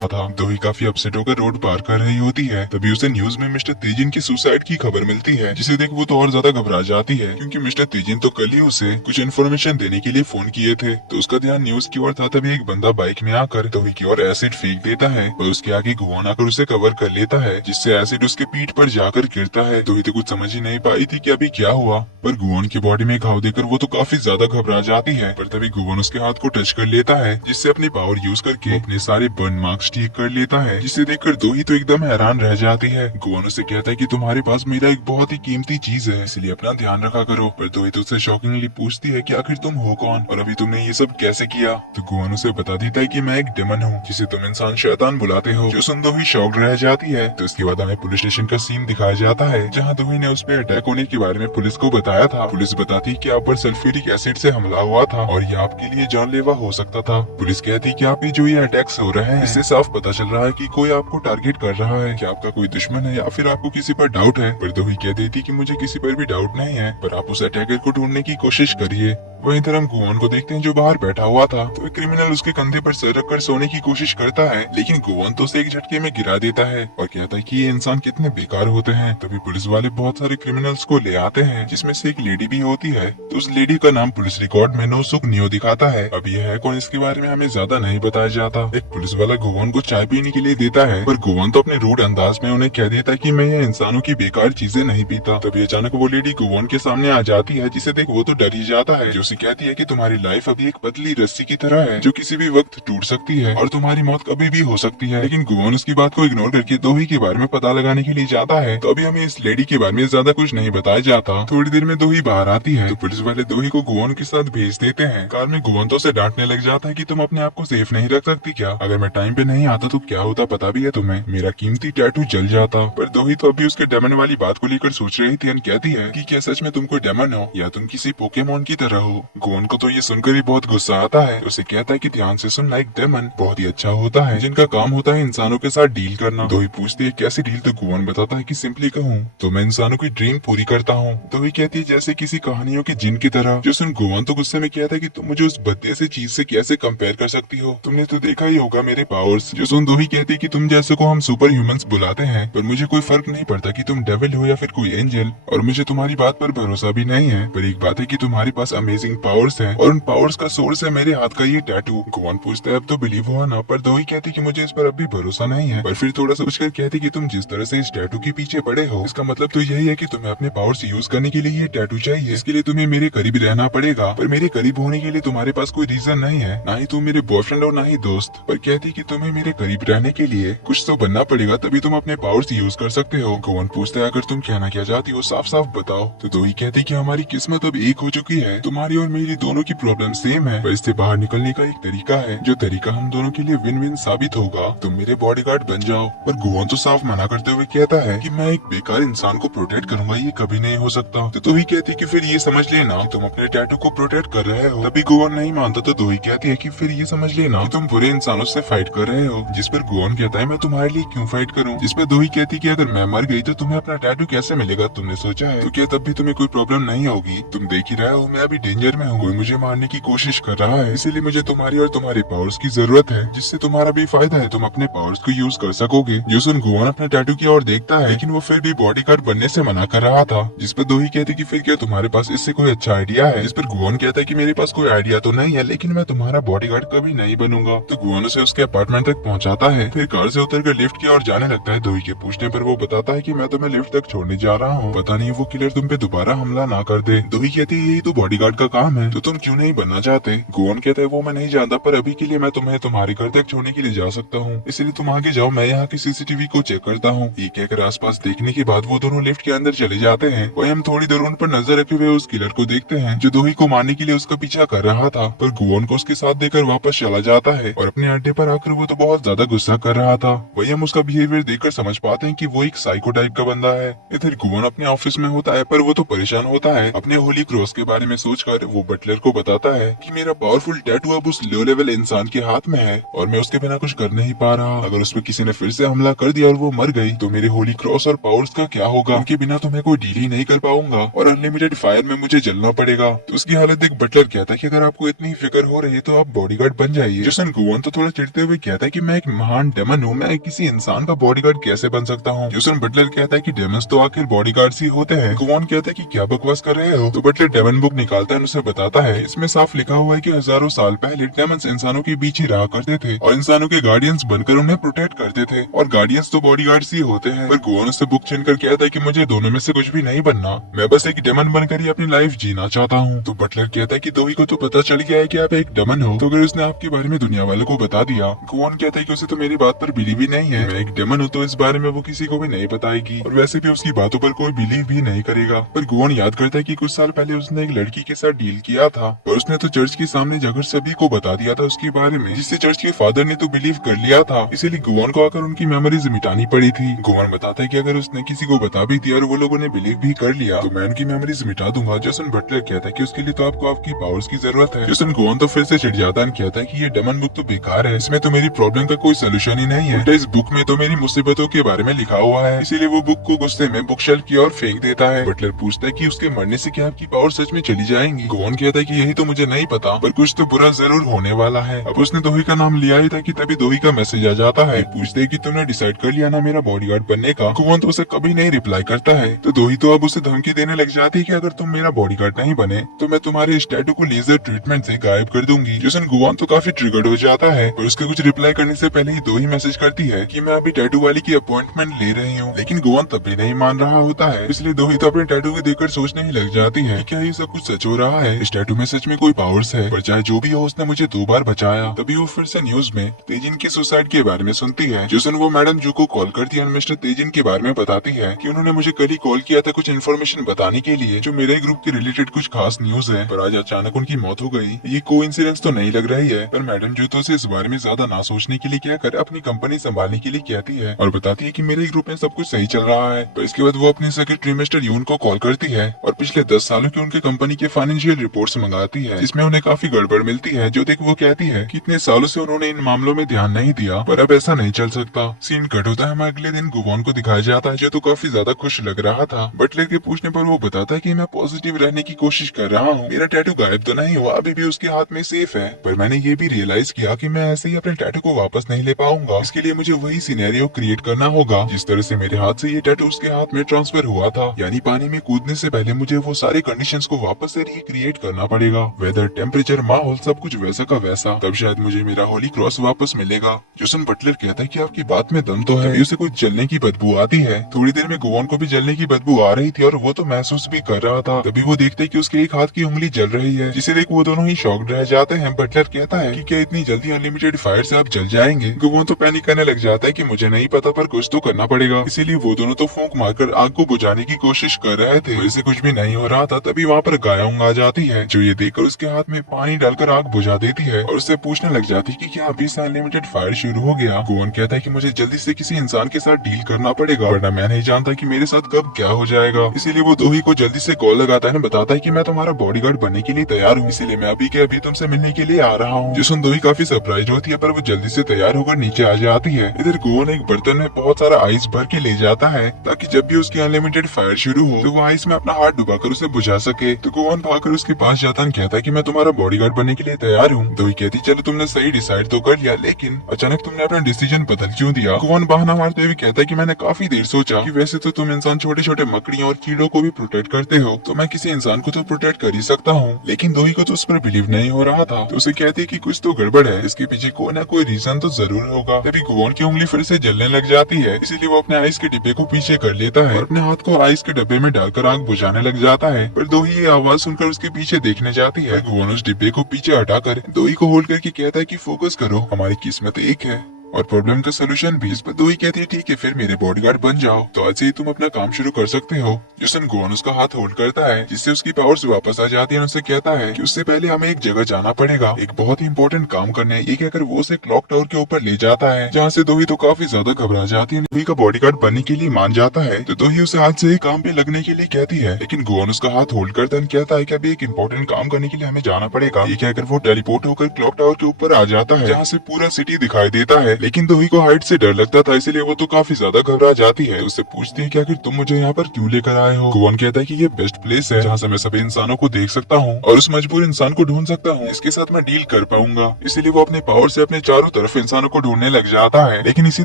था। दोही काफी अपसेट होकर रोड पार कर रही होती है, तभी उसे न्यूज में मिस्टर तेजिन की सुसाइड की खबर मिलती है, जिसे देख वो तो और ज्यादा घबरा जाती है, क्योंकि मिस्टर तेजिन तो कल ही उसे कुछ इन्फॉर्मेशन देने के लिए फोन किए थे। तो उसका ध्यान न्यूज की ओर था। तभी एक बंदा बाइक में आकर दोही की ओर एसिड फेंक देता है और उसके आगे गुआन आकर उसे कवर कर लेता है, जिससे एसिड उसके पीठ पर जाकर गिरता है। दोही तो कुछ समझ ही नहीं पाई थी कि अभी क्या हुआ, पर गुआन की बॉडी में घाव देकर वो तो काफी ज्यादा घबरा जाती है। पर तभी गुआन उसके हाथ को टच कर लेता है, जिससे अपनी पावर यूज करके अपने सारे बर्न मार्क्स ठीक कर लेता है, जिसे देखकर दोही तो एकदम हैरान रह जाती है। गुआन उसे कहता है कि तुम्हारे पास मेरा एक बहुत ही कीमती चीज है, इसलिए अपना ध्यान रखा करो। पर दोही तो उससे शॉकिंगली पूछती है कि आखिर तुम हो कौन और अभी तुमने ये सब कैसे किया। तो गुआन उसे बता देता है कि मैं एक डेमन हूँ, जिसे तुम इंसान शैतान बुलाते हो। जो सुन दोही शॉक्ड रह जाती है। तो इसके बाद हमें पुलिस स्टेशन का सीन दिखाया जाता है, जहाँ दोही ने उस पर अटैक होने के बारे में पुलिस को बताया था। पुलिस बताती कि आप पर सल्फ्यूरिक एसिड से हमला हुआ था और ये आपके लिए जानलेवा हो सकता था। पुलिस कहती कि आप जो ये अटैक्स हो रहे हैं, इससे साफ पता चल रहा है कि कोई आपको टारगेट कर रहा है, कि आपका कोई दुश्मन है या फिर आपको किसी पर डाउट है। पर दोही कह देती कि मुझे किसी पर भी डाउट नहीं है, पर आप उस अटैकर को ढूंढने की कोशिश करिए। वहीं तरह हम गुआन को देखते हैं, जो बाहर बैठा हुआ था। तो एक क्रिमिनल उसके कंधे पर सर रखकर सोने की कोशिश करता है, लेकिन गुआन तो उसे एक झटके में गिरा देता है और कहता है कि ये इंसान कितने बेकार होते हैं। तभी पुलिस वाले बहुत सारे क्रिमिनल्स को ले आते हैं, जिसमें से एक लेडी भी होती है। तो उस लेडी का नाम पुलिस रिकॉर्ड में नोसुक नियो दिखाता है। अब यह है कौन, इसके बारे में हमें ज्यादा नहीं बताया जाता। एक पुलिस वाला गुआन को चाय पीने के लिए देता है, पर गुआन तो अपने रूड अंदाज में उन्हें कह देता है कि मैं ये इंसानों की बेकार चीजें नहीं पीता। तभी अचानक वो लेडी गुआन के सामने आ जाती है, जिसे देख वो तो डर ही जाता है। जो उसे कहती है कि तुम्हारी लाइफ अभी एक पतली रस्सी की तरह है, जो किसी भी वक्त टूट सकती है और तुम्हारी मौत कभी भी हो सकती है। लेकिन गुआन उसकी बात को इग्नोर करके दोही के बारे में पता लगाने के लिए जाता है। तो अभी हमें इस लेडी के बारे में ज्यादा कुछ नहीं बताया जाता। थोड़ी देर में दोही बाहर आती है, तो पुलिस वाले दोही को गुआन के साथ भेज देते हैं। कार में गुआन तो उसे डांटने लग जाता है कि तुम अपने आप को सेफ नहीं रख सकती क्या? अगर मैं टाइम पे नहीं आता तो क्या होता पता भी है तुम्हें? मेरा कीमती टैटू जल जाता। पर दोही तो अभी उसके डेमन वाली बात को लेकर सोच रही थी। कहती है कि क्या सच में तुम कोई डेमन हो या तुम किसी पोकेमोन की तरह हो? गुआन को तो ये सुनकर ही बहुत गुस्सा आता है। उसे कहता है कि ध्यान से सुनना, एक डेमन बहुत ही अच्छा होता है, जिनका काम होता है इंसानों के साथ डील करना। दोही पूछती है कैसी डील? तो गुआन बताता है कि सिंपली कहूँ तो मैं इंसानों की ड्रीम पूरी करता हूँ। दोही कहती है जैसे किसी कहानियों के जिन की तरह। जो सुन गुआन तो गुस्से में कहता है कि तुम मुझे उस भद्दे से चीज से कैसे कंपेयर कर सकती हो? तुमने तो देखा ही होगा मेरे पावर्स। जो सुन दोही कहती है कि तुम जैसे को हम सुपर ह्यूमंस बुलाते हैं, पर मुझे कोई फर्क नहीं पड़ता कि तुम डेविल हो या फिर कोई एंजल, और मुझे तुम्हारी बात पर भरोसा भी नहीं है। पर एक बात है कि तुम्हारे पास अमेजिंग पावर्स हैं और उन पावर्स का सोर्स है मेरे हाथ का ये टैटू। गुआन पूछता है अब तो बिलीव हुआ ना? पर दोही कहती कि मुझे इस पर अब भी भरोसा नहीं है। पर फिर थोड़ा सोचकर कहती कि तुम जिस तरह से इस टैटू के पीछे पड़े हो, इसका मतलब तो यही है कि तुम्हें अपने पावर्स यूज करने के लिए ये टैटू चाहिए। इसके लिए तुम्हें मेरे करीब रहना पड़ेगा, पर मेरे करीब होने के लिए तुम्हारे पास कोई रीजन नहीं है, ना ही तुम मेरे बॉयफ्रेंड और ना ही दोस्त। पर कहती कि तुम्हें मेरे करीब रहने के लिए कुछ तो बनना पड़ेगा, तभी तुम अपने पावर्स यूज कर सकते हो। गुआन पूछता है अगर तुम कहना क्या चाहती हो साफ साफ बताओ। तो दोही कहती कि हमारी किस्मत अब एक हो चुकी है, तुम्हारी और मेरी दोनों की प्रॉब्लम सेम है, पर इससे बाहर निकलने का एक तरीका है, जो तरीका हम दोनों के लिए विन विन साबित होगा। तुम मेरे बॉडीगार्ड बन जाओ। पर गुआन तो साफ मना करते हुए कहता है कि मैं एक बेकार इंसान को प्रोटेक्ट करूंगा, ये कभी नहीं हो सकता। तो दोही कहती कि फिर ये समझ लेना कि तुम अपने टैटू को प्रोटेक्ट कर रहे हो। तभी गुआन नहीं मानता। तो दोही कहती है कि फिर ये समझ लेना कि तुम बुरे इंसानों से फाइट कर रहे हो। जिस पर गुआन कहता है मैं तुम्हारे लिए क्यों फाइट करूं? जिस पर दोही कहती कि अगर मैं मर गई तो तुम्हें अपना टैटू कैसे मिलेगा? तुमने सोचा है? तो क्या तब भी तुम्हें कोई प्रॉब्लम नहीं होगी? तुम देख ही रहे हो मैं अभी डेंजर में हूँ, कोई मुझे मारने की कोशिश कर रहा है, इसीलिए मुझे तुम्हारी और तुम्हारे पावर्स की जरूरत है, जिससे तुम्हारा भी फायदा है, तुम अपने पावर्स को यूज कर सकोगे। जो सुन गुआन अपने टैटू की ओर देखता है, लेकिन वो फिर भी बॉडीगार्ड बनने से मना कर रहा था। जिस पर दोही कहती कि फिर क्या तुम्हारे पास इससे कोई अच्छा आइडिया है? जिस पर गुआन कहता है कि मेरे पास कोई आइडिया तो नहीं है, लेकिन मैं तुम्हारा बॉडीगार्ड कभी नहीं बनूंगा। तो गुआन उसे उसके अपार्टमेंट तक पहुंचाता है, फिर कार से उतरकर लिफ्ट की ओर जाने लगता है। दोही के पूछने पर वो बताता है कि मैं तुम्हें लिफ्ट तक छोड़ने जा रहा हूँ, पता नहीं वो किलर तुम पे दोबारा हमला ना कर दे। दोही कहती है यही तो बॉडीगार्ड का काम है, तो तुम क्यों नहीं बनना चाहते? गुआन कहता है वो मैं नहीं जानता, पर अभी के लिए मैं तुम्हें तुम्हारे घर तक छोड़ने के लिए जा सकता हूँ, इसलिए तुम आगे जाओ, मैं यहाँ की सीसीटीवी को चेक करता हूँ। ये कहकर आसपास देखने के बाद वो दोनों लिफ्ट के अंदर चले जाते हैं। वही हम थोड़ी देर उन पर नजर रखे हुए उस किलर को देखते हैं, जो दोही को मारने के लिए उसका पीछा कर रहा था। पर गुआन को उसके साथ देकर वापस चला जाता है और अपने अड्डे पर आकर वो तो बहुत ज्यादा गुस्सा कर रहा था। वही हम उसका बिहेवियर देखकर समझ पाते हैं कि वो एक साइको टाइप का बंदा है। इधर गुआन अपने ऑफिस में होता है, पर वो तो परेशान होता है। अपने होली क्रॉस के बारे में सोचकर वो बटलर को बताता है कि मेरा पावरफुल टैटू अब उस लो लेवल इंसान के हाथ में है और मैं उसके बिना कुछ कर नहीं पा रहा। अगर उस पर किसी ने फिर से हमला कर दिया और वो मर गई तो मेरे होली क्रॉस और पावर्स का क्या होगा? उनके बिना तो मैं कोई डील ही नहीं कर पाऊंगा और अनलिमिटेड फायर में मुझे जलना पड़ेगा। तो उसकी हालत देख बटलर कहता है कि अगर आपको इतनी फिक्र हो रही है तो आप बॉडीगार्ड बन जाइए। जसन गुआन तो थोड़ा चिढ़ते हुए कहता है है कि मैं एक महान डेमन हूँ, मैं किसी इंसान का बॉडीगार्ड कैसे बन सकता हूँ। यूसन बटलर कहता है कि डेमन्स तो आखिर बॉडीगार्ड्स ही होते हैं। गुवान कहता है कि क्या बकवास कर रहे हो। तो बटलर डेमन बुक निकालता है और उसे बताता है इसमें साफ लिखा हुआ है कि हजारों साल पहले डेमन्स इंसानों के बीच ही रहा करते थे और इंसानों के गार्डियंस बनकर उन्हें प्रोटेक्ट करते थे, और गार्डियंस तो बॉडीगार्ड्स ही होते हैं। पर गुवान उससे बुक छीन कर कहता है कि मुझे दोनों में से कुछ भी नहीं बनना, मैं बस एक डेमन बनकर ही अपनी लाइफ जीना चाहता हूँ। तो बटलर कहता है कि दोही को तो पता चल गया है कि आप एक डेमन हो, तो अगर उसने आपके बारे में दुनिया वालों को बता दिया। गुवान कहता है कि उसे तो मेरी बात पर बिलीव ही नहीं है, मैं एक डेमन हूँ तो इस बारे में वो किसी को भी नहीं बताएगी और वैसे भी उसकी बातों पर कोई बिलीव भी नहीं करेगा। पर गुवान याद करता है कि कुछ साल पहले उसने एक लड़की के साथ डील किया था और उसने तो चर्च के सामने जाकर सभी को बता दिया था उसके बारे में, जिससे चर्च के फादर ने तो बिलीव कर लिया था। इसीलिए गुवान को आकर उनकी मेमोरीज मिटानी पड़ी थी। गुवान बताता है कि अगर उसने किसी को बता भी दिया और वो लोगों ने बिलीव भी कर लिया तो मैं उनकी मेमोरीज मिटा दूंगा। जसन बटलर कहता है कि उसके लिए तो आपको आपकी पावर्स की जरूरत है। जसन गुवान तो फिर से चिढ़ जाता है, कहता है कि ये डेमन बुक तो बेकार है, इसमें तो मेरी प्रॉब्लम का कोई सोल्यूशन ही नहीं है, इस बुक में तो मेरी मुसीबतों के बारे में लिखा हुआ है। इसीलिए वो बुक को गुस्से में बुक शेल्फ की ओर फेंक देता है। बटलर पूछता है कि उसके मरने से क्या आपकी पावर सच में चली जाएंगी। गुवान कहता है कि यही तो मुझे नहीं पता, पर कुछ तो बुरा जरूर होने वाला है। अब उसने दोही का नाम लिया ही था कि तभी दोही का मैसेज आ जाता है। पूछते है कि तुमने डिसाइड कर लिया ना मेरा बॉडीगार्ड बनने का। गुवान तो उसे कभी नहीं रिप्लाई करता है, तो दोही तो अब उसे धमकी देने लग जाती है कि अगर तुम मेरा बॉडीगार्ड नहीं बने तो मैं तुम्हारे इस टैटू को लेजर ट्रीटमेंट से गायब कर दूंगी। जसन गुवान तो काफी ट्रिगर्ड हो जाता है और उसके कुछ रिप्लाई करने से पहले ही दोही मैसेज करती है कि मैं अभी टैटू वाली की अपॉइंटमेंट ले रही हूँ। लेकिन गुवान तब भी नहीं मान रहा होता है, इसलिए दोही तो अपने टैटू को देखकर सोचने ही लग जाती है कि क्या ये सब कुछ सच हो रहा है, इस टैटू में सच में कोई पावर्स है। पर चाहे जो भी हो उसने मुझे 2 बार बचाया। तभी वो फिर से न्यूज में तेजिन की सुसाइड के बारे में सुनती है। जसन वो मैडम जू को कॉल करती है और मिस्टर तेजिन के बारे में बताती है कि उन्होंने मुझे कल ही कॉल किया था कुछ इन्फॉर्मेशन बताने के लिए जो मेरे ग्रुप के रिलेटेड कुछ खास न्यूज है, पर आज अचानक उनकी मौत हो गई। ये कोइंसिडेंस तो नहीं लग रही है, पर मैडम जू तो इस बारे में ज्यादा ना सोचने के लिए क्या कर अपनी कंपनी संभालने के लिए कहती है और बताती है कि मेरे ग्रुप में सब कुछ सही चल रहा है। पर इसके बाद वो अपने सेक्रेटरी मिस्टर यून को कॉल करती है और पिछले 10 सालों की उनके कंपनी के फाइनेंशियल रिपोर्ट्स मंगाती है, जिसमें उन्हें काफी गड़बड़ मिलती है। जो देख वो कहती है कि इतने सालों से उन्होंने इन मामलों में ध्यान नहीं दिया, पर अब ऐसा नहीं चल सकता। सीन कट होता है, हमें अगले दिन गुवान को दिखाया जाता है जो तो काफी ज्यादा खुश लग रहा था। बटलर के पूछने पर वो बताता है कि मैं पॉजिटिव रहने की कोशिश कर रहा हूँ, मेरा टैटू गायब तो नहीं हुआ, अभी भी उसके हाथ में सेफ है। पर मैंने ये भी रियलाइज किया कि मैं ऐसे ही अपने टैटू को वापस नहीं ले पाऊंगा, इसके लिए मुझे वही सिनेरियो क्रिएट करना होगा जिस तरह से मेरे हाथ से ये टैटू उसके हाथ में ट्रांसफर हुआ था, यानी पानी में कूदने से पहले मुझे वो सारे कंडीशंस को वापस से रिक्रिएट करना पड़ेगा, वेदर, टेम्परेचर, माहौल सब कुछ वैसा का वैसा, तब शायद मुझे मेरा होली क्रॉस वापस मिलेगा। जोसन बटलर कहता है कि आपकी बात में दम तो है, तभी उसे कुछ जलने की बदबू आती है। थोड़ी देर में गुवान को भी जलने की बदबू आ रही थी और वो तो महसूस भी कर रहा था। तभी वो देखते हैं कि उसके एक हाथ की उंगली जल रही है, जिसे देख वो दोनों ही शॉक्ड रह जाते हैं। बटलर कहता है कि क्या इतनी जल्दी अनलिमिटेड फायर से आप जल जाएंगे। गुवान तो पैनिक करने लग जाता है कि मुझे नहीं पता पर कुछ तो करना पड़ेगा, इसीलिए वो दोनों तो फूंक मारकर आग को बुझाने की कोशिश कर रहे थे। वैसे कुछ भी नहीं हो रहा था, तभी वहाँ पर गायोंग आ जाती है जो ये देखकर उसके हाथ में पानी डालकर आग बुझा देती है और उससे पूछने लग जाती है कि क्या अभी से अनलिमिटेड फायर शुरू हो गया। गुवान कहता है कि मुझे जल्दी से किसी इंसान के साथ डील करना पड़ेगा, वरना मैं नहीं जानता कि मेरे साथ कब क्या हो जाएगा। इसीलिए वो दोही को जल्दी से कॉल लगाता है, बताता है कि मैं तुम्हारा बॉडीगार्ड बनने के लिए तैयार हूँ, इसीलिए मैं अभी के अभी तुमसे मिलने के लिए आ रहा हूँ। जिसमें दोही काफी सरप्राइज होती है, पर वो जल्दी से तैयार होकर नीचे आ जाती है। इधर गुवान एक बर्तन में बहुत सारा आइस भर के ले जाता है ताकि जब भी उसकी अनलिमिटेड फायर शुरू हो तो वो आइस में अपना हाथ डुबाकर उसे बुझा सके। तो गुवान भागकर उसके पास जाता है, कहता है कि मैं तुम्हारा बॉडीगार्ड बनने के लिए तैयार हूँ। दोही कहती चलो तुमने सही डिसाइड तो कर लिया, लेकिन अचानक तुमने अपना डिसीजन बदल क्यों दिया। गुवान बहाना मारते हुए कहता है कि मैंने काफी देर सोचा कि वैसे तो तुम इंसान छोटे छोटे मकड़ियों और कीड़ों को भी प्रोटेक्ट करते हो, तो मैं किसी इंसान को तो प्रोटेक्ट कर ही सकता हूँ। लेकिन दोही को तो उस पर बिलीव नहीं हो रहा था, तो उसे कहती है कि कुछ तो गड़बड़ है, इसके पीछे कोई ना कोई रीजन तो जरूर होगा। तभी गुवान की उंगली फिर से जलने लग जाती है, इसीलिए वो अपने आइस के डिब्बे को पीछे कर लेता है और अपने हाथ को आइस के डब्बे में डालकर आग बुझाने लग जाता है। पर दोही ये आवाज सुनकर उसके पीछे देखने जाती है। गुवान उस डिब्बे को पीछे हटाकर दोही को होल्ड करके कहता है कि फोकस करो, हमारी किस्मत एक है और प्रॉब्लम का सोल्यूशन भी। इस पर दोही कहती है ठीक है फिर मेरे बॉडीगार्ड बन जाओ, तो आज से ही तुम अपना काम शुरू कर सकते हो। जोसन गुवान उसका हाथ होल्ड करता है जिससे उसकी पावर्स वापस आ जाती है। उससे कहता है कि उससे पहले हमें एक जगह जाना पड़ेगा, एक बहुत ही इंपॉर्टेंट काम करने। ये कहकर वो उसे क्लॉक टावर के ऊपर ले जाता है, जहाँ से दोही तो काफी ज्यादा घबरा जाती है। दोही का बॉडीगार्ड बनने के लिए मान जाता है, तो दोही उसे आज से ही काम पे लगने के लिए कहती है, लेकिन गुवान उसका हाथ होल्ड करता है, कहता है कि अभी एक इंपॉर्टेंट काम करने के लिए हमें जाना पड़ेगा। ये कहकर वो टेलीपोर्ट होकर क्लॉक टावर के ऊपर आ जाता है, जहाँ से पूरा सिटी दिखाई देता है। लेकिन दोही को से डर लगता था, इसलिए वो तो काफी ज्यादा घबरा जाती है। उससे पूछती है कि आखिर तुम मुझे यहाँ पर क्यों लेकर आए हो। गुवन कहता है कि ये बेस्ट प्लेस है जहाँ से मैं सभी इंसानों को देख सकता हूँ और उस मजबूर इंसान को ढूंढ सकता हूँ, इसके साथ मैं डील कर पाऊंगा। इसीलिए वो अपने पावर से अपने चारों तरफ इंसानों को ढूंढने लग जाता है। लेकिन इसी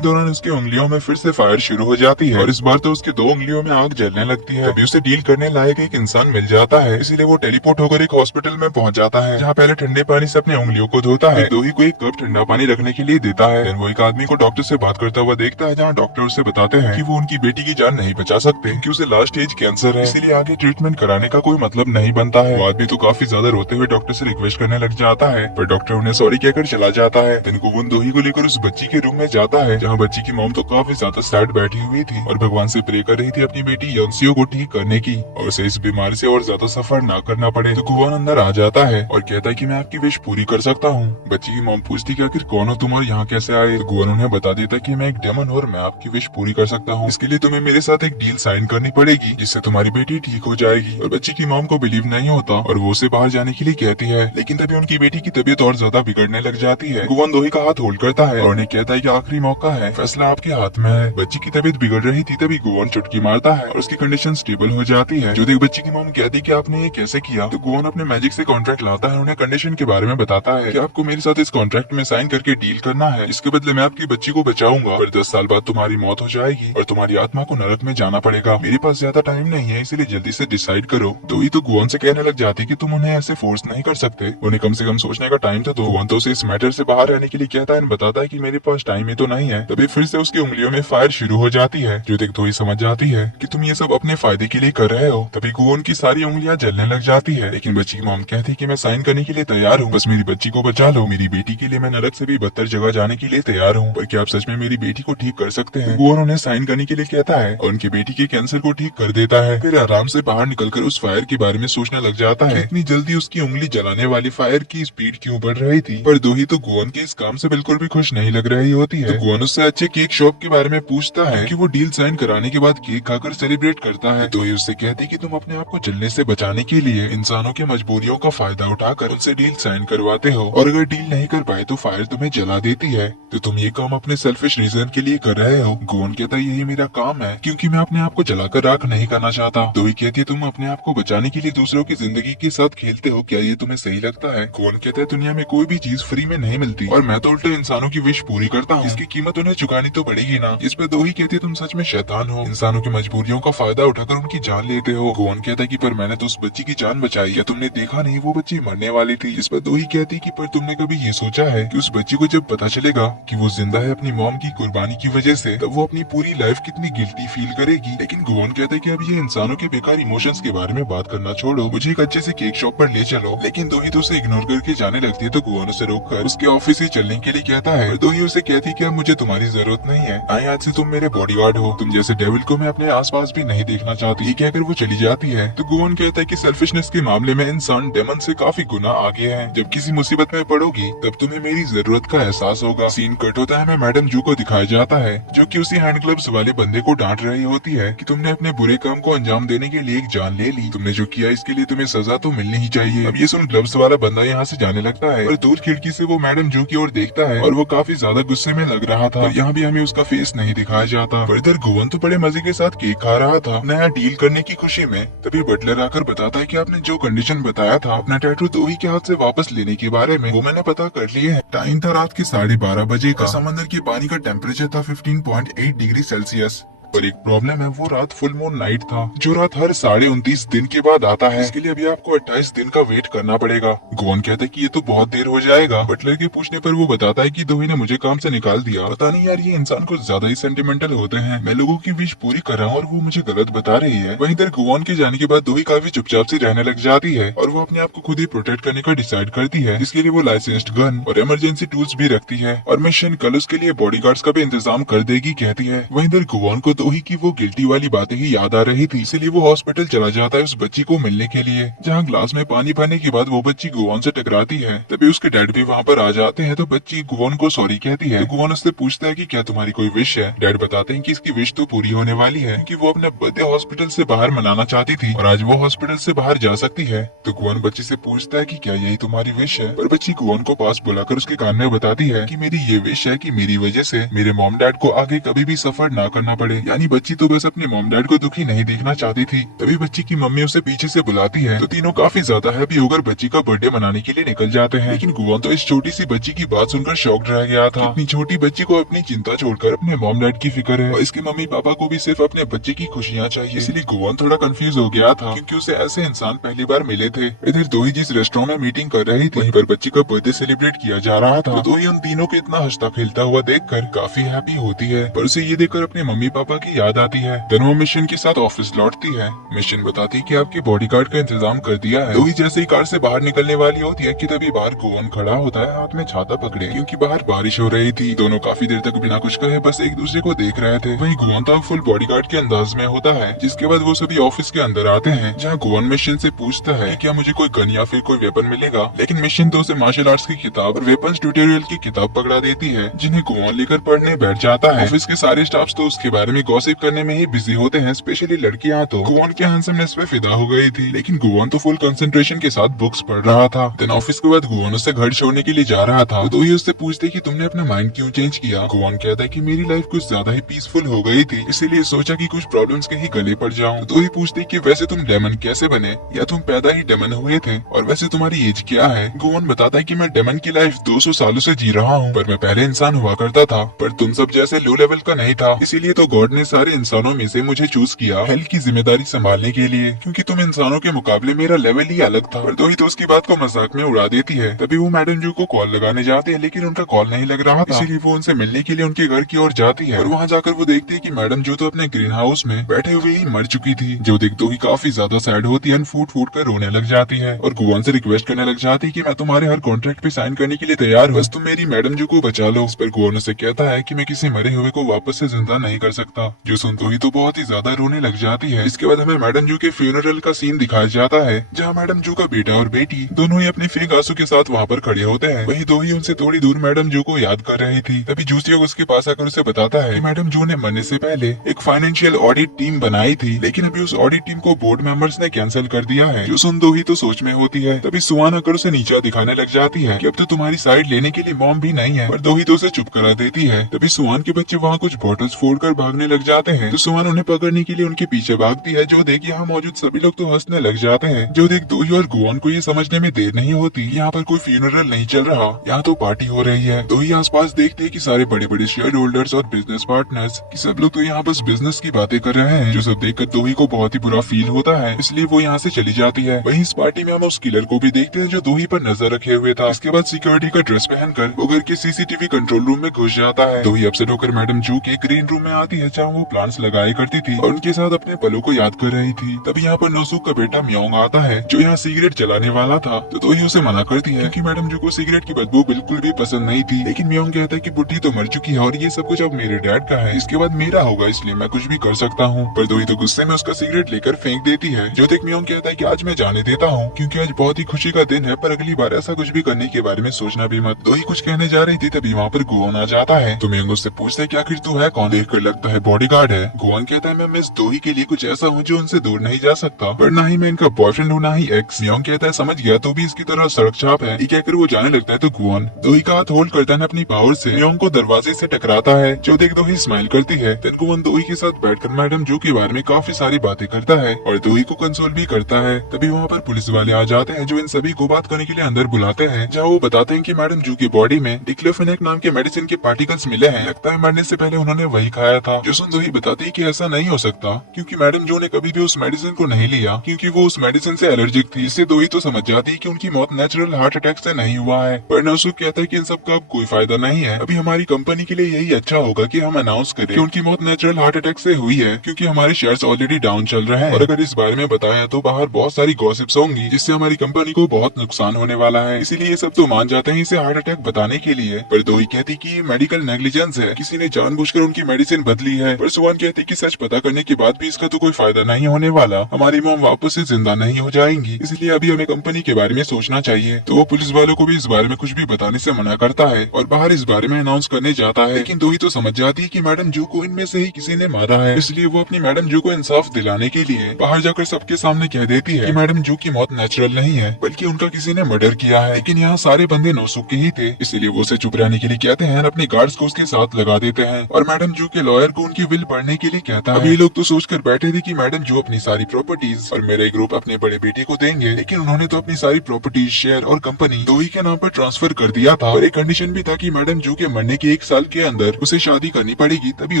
दौरान उसकी उंगलियों में फिर से फायर शुरू हो जाती है और इस बार तो उसकी 2 उंगलियों में आग जलने लगती है। तभी उसे डील करने लायक एक इंसान मिल जाता है, इसीलिए वो टेलीपोर्ट होकर एक हॉस्पिटल में पहुंच जाता है, जहाँ पहले ठंडे पानी से अपनी उंगलियों को धोता है। दो ही को एक कप ठंडा पानी रखने के लिए देता है। वो एक आदमी को डॉक्टर से बात करता हुआ देखता है, जहाँ डॉक्टर उसे बताते हैं कि वो उनकी बेटी की जान नहीं बचा सकते क्योंकि उसे लास्ट स्टेज कैंसर है, इसीलिए आगे ट्रीटमेंट कराने का कोई मतलब नहीं बनता है। वो आदमी तो काफी ज्यादा रोते हुए डॉक्टर से रिक्वेस्ट करने लग जाता है, पर डॉक्टर उन्हें सॉरी कहकर चला जाता है। दिन गुवन दोही को लेकर उस बच्ची के रूम में जाता है, जहाँ बच्ची की मॉम तो काफी ज्यादा सैड बैठी हुई थी और भगवान से प्रे कर रही थी अपनी बेटी यंसियो को ठीक करने की और उसे इस बीमारी से और ज्यादा सफर ना करना पड़े। तो गुवन अंदर आ जाता है और कहता है कि मैं आपकी विश पूरी कर सकता हूँ। बच्ची की मॉम पूछती कि आखिर कौन हो तुम और यहाँ कैसे आए। तो गुवन उन्हें बता देता कि मैं एक डेमन हूँ और मैं आपकी विश पूरी कर सकता हूँ। इसके लिए तुम्हें मेरे साथ एक डील साइन करनी पड़ेगी जिससे तुम्हारी बेटी ठीक हो जाएगी। और बच्ची की मॉम को बिलीव नहीं होता और वो उसे बाहर जाने के लिए कहती है, लेकिन तभी उनकी बेटी की तबीयत और ज्यादा बिगड़ने लग जाती है। गुवन दोही का हाथ होल्ड करता है और उन्हें कहता है कि आखिरी मौका है, फैसला आपके हाथ में है। बच्ची की तबीयत बिगड़ रही थी, तभी गुवन चुटकी मारता है और उसकी कंडीशन स्टेबल हो जाती है। जो देख बच्ची की मॉम कहती है कि आपने ये कैसे किया, तो गुवन अपने मैजिक से कॉन्ट्रैक्ट लाता है, उन्हें कंडीशन के बारे में बताता है कि आपको मेरे साथ इस कॉन्ट्रैक्ट में साइन करके डील करना है, इसके बदले मैं आपकी बच्ची को बचाऊंगा, पर 10 साल बाद तुम्हारी मौत हो जाएगी और तुम्हारी आत्मा को नरक में जाना पड़ेगा। मेरे पास ज्यादा टाइम नहीं है, इसलिए जल्दी से डिसाइड करो। दोही तो गुवन से कहने लग जाती कि तुम उन्हें ऐसे फोर्स नहीं कर सकते, उन्हें कम से कम सोचने का टाइम तो दो। गुवन तो उसे इस मैटर से बाहर रहने के लिए कहता है, बताता है कि मेरे पास टाइम ही तो नहीं है। तभी फिर से उसकी उंगलियों में फायर शुरू हो जाती है। जो देख दोही समझ जाती है कि तुम ये सब अपने फायदे के लिए कर रहे हो। तभी गुवन की सारी उंगलियां जलने लग जाती है, लेकिन बच्ची की मॉम कहती है कि मैं साइन करने के लिए तैयार हूँ, बस मेरी बच्ची को बचा लो। मेरी बेटी के लिए मैं नरक से भी बदतर जगह जाने के लिए तैयार हूँ, पर क्या आप सच में मेरी बेटी को ठीक कर सकते हैं। गुवन उन्हें साइन करने के लिए कहता है और उनकी बेटी के कैंसर को ठीक कर देता है। फिर आराम से बाहर निकलकर उस फायर के बारे में सोचने लग जाता है, इतनी जल्दी उसकी उंगली जलाने वाली फायर की स्पीड क्यों बढ़ रही थी। पर दोही तो गुवन के इस काम से बिल्कुल भी खुश नहीं लग रही होती है। तो गुवन उससे अच्छे केक शॉप के बारे में पूछता है कि वो डील साइन कराने के बाद केक खाकर सेलिब्रेट करता है। दोही उससे कहती कि तुम अपने आप को जलने से बचाने के लिए इंसानों की मजबूरियों का फायदा उठाकर उनसे डील साइन करवाते हो और अगर डील नहीं कर पाए तो फायर तुम्हें जला देती है, तो तुम ये काम अपने सेल्फिश रीजन के लिए कर रहे हो। गुवन कहता है यही मेरा काम है क्योंकि मैं अपने आप को जलाकर राख नहीं करना चाहता। दोही कहती है तुम अपने आप को बचाने के लिए दूसरों की जिंदगी के साथ खेलते हो, क्या ये तुम्हें सही लगता है। गुवन कहता है दुनिया में कोई भी चीज फ्री में नहीं मिलती और मैं तो उल्टे इंसानों की विश पूरी करता हूँ, इसकी कीमत उन्हें चुकानी तो पड़ेगी ना। इस पे दोही कहती है तुम सच में शैतान हो, इंसानों की मजबूरियों का फायदा उठाकर उनकी जान लेते हो। गुवन कहता है कि पर मैंने तो उस बच्ची की जान बचाई, क्या तुमने देखा नहीं वो बच्ची मरने वाली थी। इस पर दोही कहती कि पर तुमने कभी ये सोचा है कि उस बच्ची को जब पता चलेगा कि वो जिंदा है अपनी मॉम की कुर्बानी की वजह से, तब वो अपनी पूरी लाइफ कितनी गिल्टी फील करेगी। लेकिन गुवन कहता है कि अब ये इंसानों के बेकार इमोशंस के बारे में बात करना छोड़ो, मुझे एक अच्छे से केक शॉप पर ले चलो। लेकिन दोही तो उसे इग्नोर करके जाने लगती है, तो गुवन उसे रोककर उसके ऑफिस ही चलने के लिए कहता है। दोही उसे कहती कि अब मुझे तुम्हारी जरूरत नहीं है, आए आज से तुम मेरे बॉडीगार्ड हो, तुम जैसे डेविल को मैं अपने आसपास भी नहीं देखना चाहती। ये कहकर वो चली जाती है। तो गुवन कहता है कि सेल्फिशनेस के मामले में इंसान डेमन से काफी गुना आगे है, जब किसी मुसीबत में पड़ोगी तब तुम्हें मेरी जरूरत का एहसास होगा। सीन कट होता है, मैडम जू को दिखाया जाता है जो कि उसी हैंड ग्लव्स वाले बंदे को डांट रही होती है कि तुमने अपने बुरे काम को अंजाम देने के लिए एक जान ले ली, तुमने जो किया इसके लिए तुम्हें सजा तो मिलनी ही चाहिए। अब ये सुन ग्लव्स वाला बंदा यहाँ से जाने लगता है और दूर खिड़की से वो मैडम जू की ओर देखता है और वो काफी ज्यादा गुस्से में लग रहा था। यहाँ भी हमें उसका फेस नहीं दिखाया जाता। पर इधर गुवन तो बड़े मजे के साथ केक खा रहा था नया डील करने की खुशी में। तभी बटलर आकर बताता है कि आपने जो कंडीशन बताया था अपना टैटू दोही के हाथ से वापस लेने के बारे में, वो मैंने पता कर लिए है। टाइम था रात के 12:30 बजे का। समंदर के पानी का टेम्परेचर था 15.8 डिग्री सेल्सियस। पर एक प्रॉब्लम है, वो रात फुल मून नाइट था जो रात हर 29.5 दिन के बाद आता है। इसके लिए अभी आपको 28 दिन का वेट करना पड़ेगा। गुवन कहता है कि ये तो बहुत देर हो जाएगा। बटलर के पूछने पर वो बताता है कि दोही ने मुझे काम से निकाल दिया। पता नहीं यार, ये इंसान कुछ ज्यादा ही सेंटिमेंटल होते हैं। मैं लोगों की विश पूरी कर रहा हूँ और वो मुझे गलत बता रही है। वहीं इधर गुवन के जाने के बाद दोही काफी चुपचाप से रहने लग जाती है और वो अपने आप को खुद ही प्रोटेक्ट करने का डिसाइड करती है, जिसके लिए वो लाइसेंस्ड गन और इमरजेंसी टूल्स भी रखती है और मिशन कल उसके लिए बॉडीगार्ड्स का भी इंतजाम कर देगी कहती है। वहीं इधर गुवन को दोही की वो गिल्टी वाली बातें ही याद आ रही थी, इसलिए वो हॉस्पिटल चला जाता है उस बच्ची को मिलने के लिए, जहाँ ग्लास में पानी भरने के बाद वो बच्ची गुवन से टकराती है। तभी उसके डैड भी वहाँ पर आ जाते हैं, तो बच्ची गुवन को सॉरी कहती है। तो गुवन उससे पूछता है कि क्या तुम्हारी कोई विश है। डैड बताते हैं कि इसकी विश तो पूरी होने वाली है कि वो अपने बर्थडे हॉस्पिटल से बाहर मनाना चाहती थी और आज वो हॉस्पिटल से बाहर जा सकती है। तो गुवन बच्ची से पूछता है कि क्या यही तुम्हारी विश है, पर बच्ची गुवन को पास बुलाकर उसके कान में बताती है कि मेरी ये विश है कि मेरी वजह से मेरे मॉम डैड को आगे कभी भी सफर ना करना पड़े, यानी बच्ची तो बस अपने मॉम डैड को दुखी नहीं देखना चाहती थी। तभी बच्ची की मम्मी उसे पीछे से बुलाती है तो तीनों काफी ज्यादा हैप्पी होकर बच्ची का बर्थडे मनाने के लिए निकल जाते हैं। लेकिन गुआन तो इस छोटी सी बच्ची की बात सुनकर शॉक्ड रह गया था। इतनी छोटी बच्ची को अपनी चिंता छोड़कर अपने मॉम डैड की फिक्र है और इसके मम्मी पापा को भी सिर्फ अपने बच्चे की खुशियाँ चाहिए। इसलिए गुआन थोड़ा कंफ्यूज हो गया था क्योंकि उसे ऐसे इंसान पहली बार मिले थे। इधर दो ही जिस रेस्टोरेंट में मीटिंग कर रही थी वहीं पर बच्ची का बर्थडे सेलिब्रेट किया जा रहा था। तो ही उन तीनों को इतना हंसता खेलता हुआ देखकर काफी हैप्पी होती है, पर उसे ये देखकर अपने मम्मी पापा की याद आती है। दोनों मिशन के साथ ऑफिस लौटती है। मिशन बताती है कि आपके बॉडीगार्ड का इंतजाम कर दिया है। तो ही जैसे ही कार से बाहर निकलने वाली होती है कि तभी बाहर गुआन खड़ा होता है हाथ में छाता पकड़े, क्योंकि बाहर बारिश हो रही थी। दोनों काफी देर तक बिना कुछ कहे बस एक दूसरे को देख रहे थे। वहीं गुआन तो फुल बॉडीगार्ड के अंदाज में होता है। जिसके बाद वो सभी ऑफिस के अंदर आते हैं जहाँ गुआन मिशन से पूछता है कि क्या मुझे कोई गन या फिर कोई वेपन मिलेगा, लेकिन मिशन तो उसे मार्शल आर्ट्स की किताब और वेपन्स ट्यूटोरियल की किताब पकड़ा देती है जिन्हें गुआन लेकर पढ़ने बैठ जाता है। ऑफिस के सारे स्टाफ तो उसके बारे में गॉसिप करने में ही बिजी होते हैं, स्पेशली लड़कियां तो गुआन के हैंडसमनेस पे फिदा हो गई थी। लेकिन गुआन तो फुल कंसंट्रेशन के साथ बुक्स पढ़ रहा था। देन ऑफिस के बाद गुआन उससे घर छोड़ने के लिए जा रहा था तो ही उससे पूछते कि तुमने अपना माइंड क्यों चेंज किया। गुआन कहता है कि मेरी लाइफ कुछ ज्यादा ही पीसफुल हो गई थी, इसीलिए सोचा कि कुछ प्रॉब्लम्स के ही गले पड़ जाऊं। तो ही पूछते कि वैसे तुम डेमन कैसे बने, या तुम पैदा ही डेमन हुए थे, और वैसे तुम्हारी एज क्या है। गुआन बताता है कि मैं डेमन की लाइफ 200 सालों से जी रहा हूँ, पर मैं पहले इंसान हुआ करता था, पर तुम सब जैसे लो लेवल का नहीं था, इसीलिए तो गॉड ने सारे इंसानों में से मुझे चूज किया हेल्थ की जिम्मेदारी संभालने के लिए, क्योंकि तुम इंसानों के मुकाबले मेरा लेवल ही अलग था। पर दो ही तो उसकी बात को मजाक में उड़ा देती है। तभी वो मैडम जू को कॉल लगाने जाते हैं लेकिन उनका कॉल नहीं लग रहा था, इसीलिए वो उनसे मिलने के लिए उनके घर की ओर जाती है। और वहाँ जाकर वो देखती है कि मैडम जू तो अपने ग्रीन हाउस में बैठे हुए ही मर चुकी थी। जो देख दो ही काफी ज्यादा सैड होती है, फूट फूट कर रोने लग जाती है और गुआन से रिक्वेस्ट करने लग जाती है कि मैं तुम्हारे हर कॉन्ट्रैक्ट पे साइन करने के लिए तैयार हूँ, बस तुम मेरी मैडम जू को बचा लो। उस पर गुआन से कहता है कि मैं किसी मरे हुए को वापस से जिंदा नहीं कर सकता। जो सुन तो ही तो बहुत ही ज्यादा रोने लग जाती है। इसके बाद हमें मैडम जू के फ्यूनरल का सीन दिखाया जाता है जहाँ मैडम जू का बेटा और बेटी दोनों ही अपने फेक आंसू के साथ वहाँ पर खड़े होते हैं। वही दो ही उनसे थोड़ी दूर मैडम जू को याद कर रही थी। तभी जूसियो उसके पास आकर उसे बताता है कि मैडम जू ने मरने से पहले एक फाइनेंशियल ऑडिट टीम बनाई थी, लेकिन अभी उस ऑडिट टीम को बोर्ड मेंबर्स ने कैंसिल कर दिया है। जो सुन दो ही तो सोच में होती है। तभी सुहान आकर उसे नीचा दिखाने लग जाती है कि अब तो तुम्हारी साइड लेने के लिए मॉम भी नहीं है, पर दो ही तो उसे चुप करा देती है। तभी सुहान के बच्चे वहाँ कुछ बॉटल्स फोड़कर भागने लग जाते हैं तो सुहान उन्हें पकड़ने के लिए उनके पीछे भागती है। जो देख यहाँ मौजूद सभी लोग तो हंसने लग जाते हैं। जो देख दो ही और गुआन को ये समझने में देर नहीं होती यहाँ पर कोई फ्यूनरल नहीं चल रहा, यहाँ तो पार्टी हो रही है। दो ही आसपास देखते हैं कि सारे बड़े बड़े शेयर होल्डर्स और बिजनेस पार्टनर्स कि सब लोग तो यहाँ बस बिजनेस की बातें कर रहे हैं। जो सब देखकर दो ही को बहुत ही बुरा फील होता है, इसलिए वो यहाँ से चली जाती है। वहीं इस पार्टी में हम उस किलर को भी देखते हैं जो दो ही पर नजर रखे हुए था। इसके बाद सिक्योरिटी का ड्रेस पहनकर वो घर के सीसीटीवी कंट्रोल रूम में घुस जाता है। दो ही अपसेट होकर मैडम जू के ग्रीन रूम में आती है जहाँ वो प्लांट्स लगाया करती थी और उनके साथ अपने पलों को याद कर रही थी। तभी यहाँ पर नोसुक का बेटा म्योंग आता है जो यहाँ सिगरेट जलाने वाला था, तो दो ही उसे मना करती है क्योंकि मैडम जू को सिगरेट की बदबू बिल्कुल भी पसंद नहीं थी। लेकिन म्योंग कहता है कि बुढ़ी तो मर चुकी है और ये सब कुछ अब मेरे डैड का है, इसके बाद मेरा होगा, इसलिए मैं कुछ भी कर सकता हूँ। पर दो ही तो गुस्से में उसका सिगरेट लेकर फेंक देती है। जो देख म्योंग कहता है कि आज मैं जाने देता हूँ क्योंकि आज बहुत ही खुशी का दिन है, पर अगली बार ऐसा कुछ भी करने के बारे में सोचना भी मत। दो ही कुछ कहने जा रही थी तभी वहाँ पर गुआन आ जाता है। तो म्योंग उससे पूछता है कि आखिर तू है कौन, देखकर लगता है बॉडीगार्ड है। गुआन कहता है मैं मिस दो ही के लिए कुछ ऐसा हूँ जो उनसे दूर नहीं जा सकता, पर ना ही मैं इनका बॉयफ्रेंड हूँ ना ही एक्स। म्योंग कहता है समझ गया, तो भी इसकी तरह सड़क छाप है। ये कहकर वो जाने लगता है तो गुआन दो ही का हाथ होल्ड करता है अपनी पावर से म्योंग को दरवाजे से टकराता है। जो देख दो ही स्माइल करती है। देन गुआन दो ही के साथ बैठकर मैडम जू के बारे में काफी सारी बातें करता है और दो ही को कंसोल भी करता है। तभी वहाँ पर पुलिस वाले आ जाते हैं जो इन सभी को बात करने के लिए अंदर बुलाते हैं, जहाँ वो बताते हैं कि मैडम जू की बॉडी में डिक्लोफेनेक नाम के मेडिसिन के पार्टिकल्स मिले हैं। लगता है मरने से पहले उन्होंने वही खाया था। जो सुन दो ही बताती है कि ऐसा नहीं हो सकता क्योंकि मैडम जू ने कभी भी उस मेडिसिन को नहीं लिया क्योंकि वो उस मेडिसिन से एलर्जिक थी। इससे दो ही तो समझ जाती है कि उनकी मौत नेचुरल हार्ट अटैक से नहीं हुआ है। पर नौसुक कहता है कि इन सब का अब कोई फायदा नहीं है, अभी हमारी कंपनी के लिए यही अच्छा होगा कि हम अनाउंस करें कि उनकी मौत नेचुरल हार्ट अटैक से हुई है क्योंकि हमारे शेयर्स ऑलरेडी डाउन चल रहे हैं और अगर इस बारे में बताया तो बाहर बहुत सारी गॉसिप्स होंगी जिससे हमारी कंपनी को बहुत नुकसान होने वाला है। इसीलिए ये सब तो मान जाते हैं इसे हार्ट अटैक बताने के लिए। पर दो ही कहती कि ये मेडिकल नेग्लिजेंस है, किसी ने जानबूझकर उनकी मेडिसिन बदली है। पर सुहान कहती कि सच पता करने के बाद भी इसका तो कोई फायदा नहीं होने वाला, हमारी मॉम वापस से जिंदा नहीं हो जाएंगी, इसलिए अभी हमें कंपनी के बारे में सोचना चाहिए। तो वो पुलिस वालों को भी इस बारे में कुछ भी बताने से मना करता है और बाहर इस बारे में अनाउंस करने जाता है। लेकिन दो ही तो समझ जाती है कि मैडम जू को इनमें से ही किसी ने मारा है, इसलिए वो अपनी मैडम जू को इंसाफ दिलाने के लिए बाहर जाकर सबके सामने कह देती है कि मैडम जू की मौत नेचुरल नहीं है बल्कि उनका किसी ने मर्डर किया है। लेकिन यहाँ सारे बंदे नौसुक के ही थे, इसलिए वो उसे चुप रहने के लिए कहते हैं और अपने गार्ड्स को उसके साथ लगा देते हैं और मैडम जू के लॉयर को उनकी की विल पढ़ने के लिए कहता है। अब ये लोग तो सोचकर बैठे थे कि मैडम जो अपनी सारी प्रॉपर्टीज और मेरा ग्रुप अपने बड़े बेटे को देंगे, लेकिन उन्होंने तो अपनी सारी प्रॉपर्टीज, शेयर और कंपनी दोही के नाम पर ट्रांसफर कर दिया था। और एक कंडीशन भी था कि मैडम जो के मरने के 1 साल के अंदर उसे शादी करनी पड़ेगी, तभी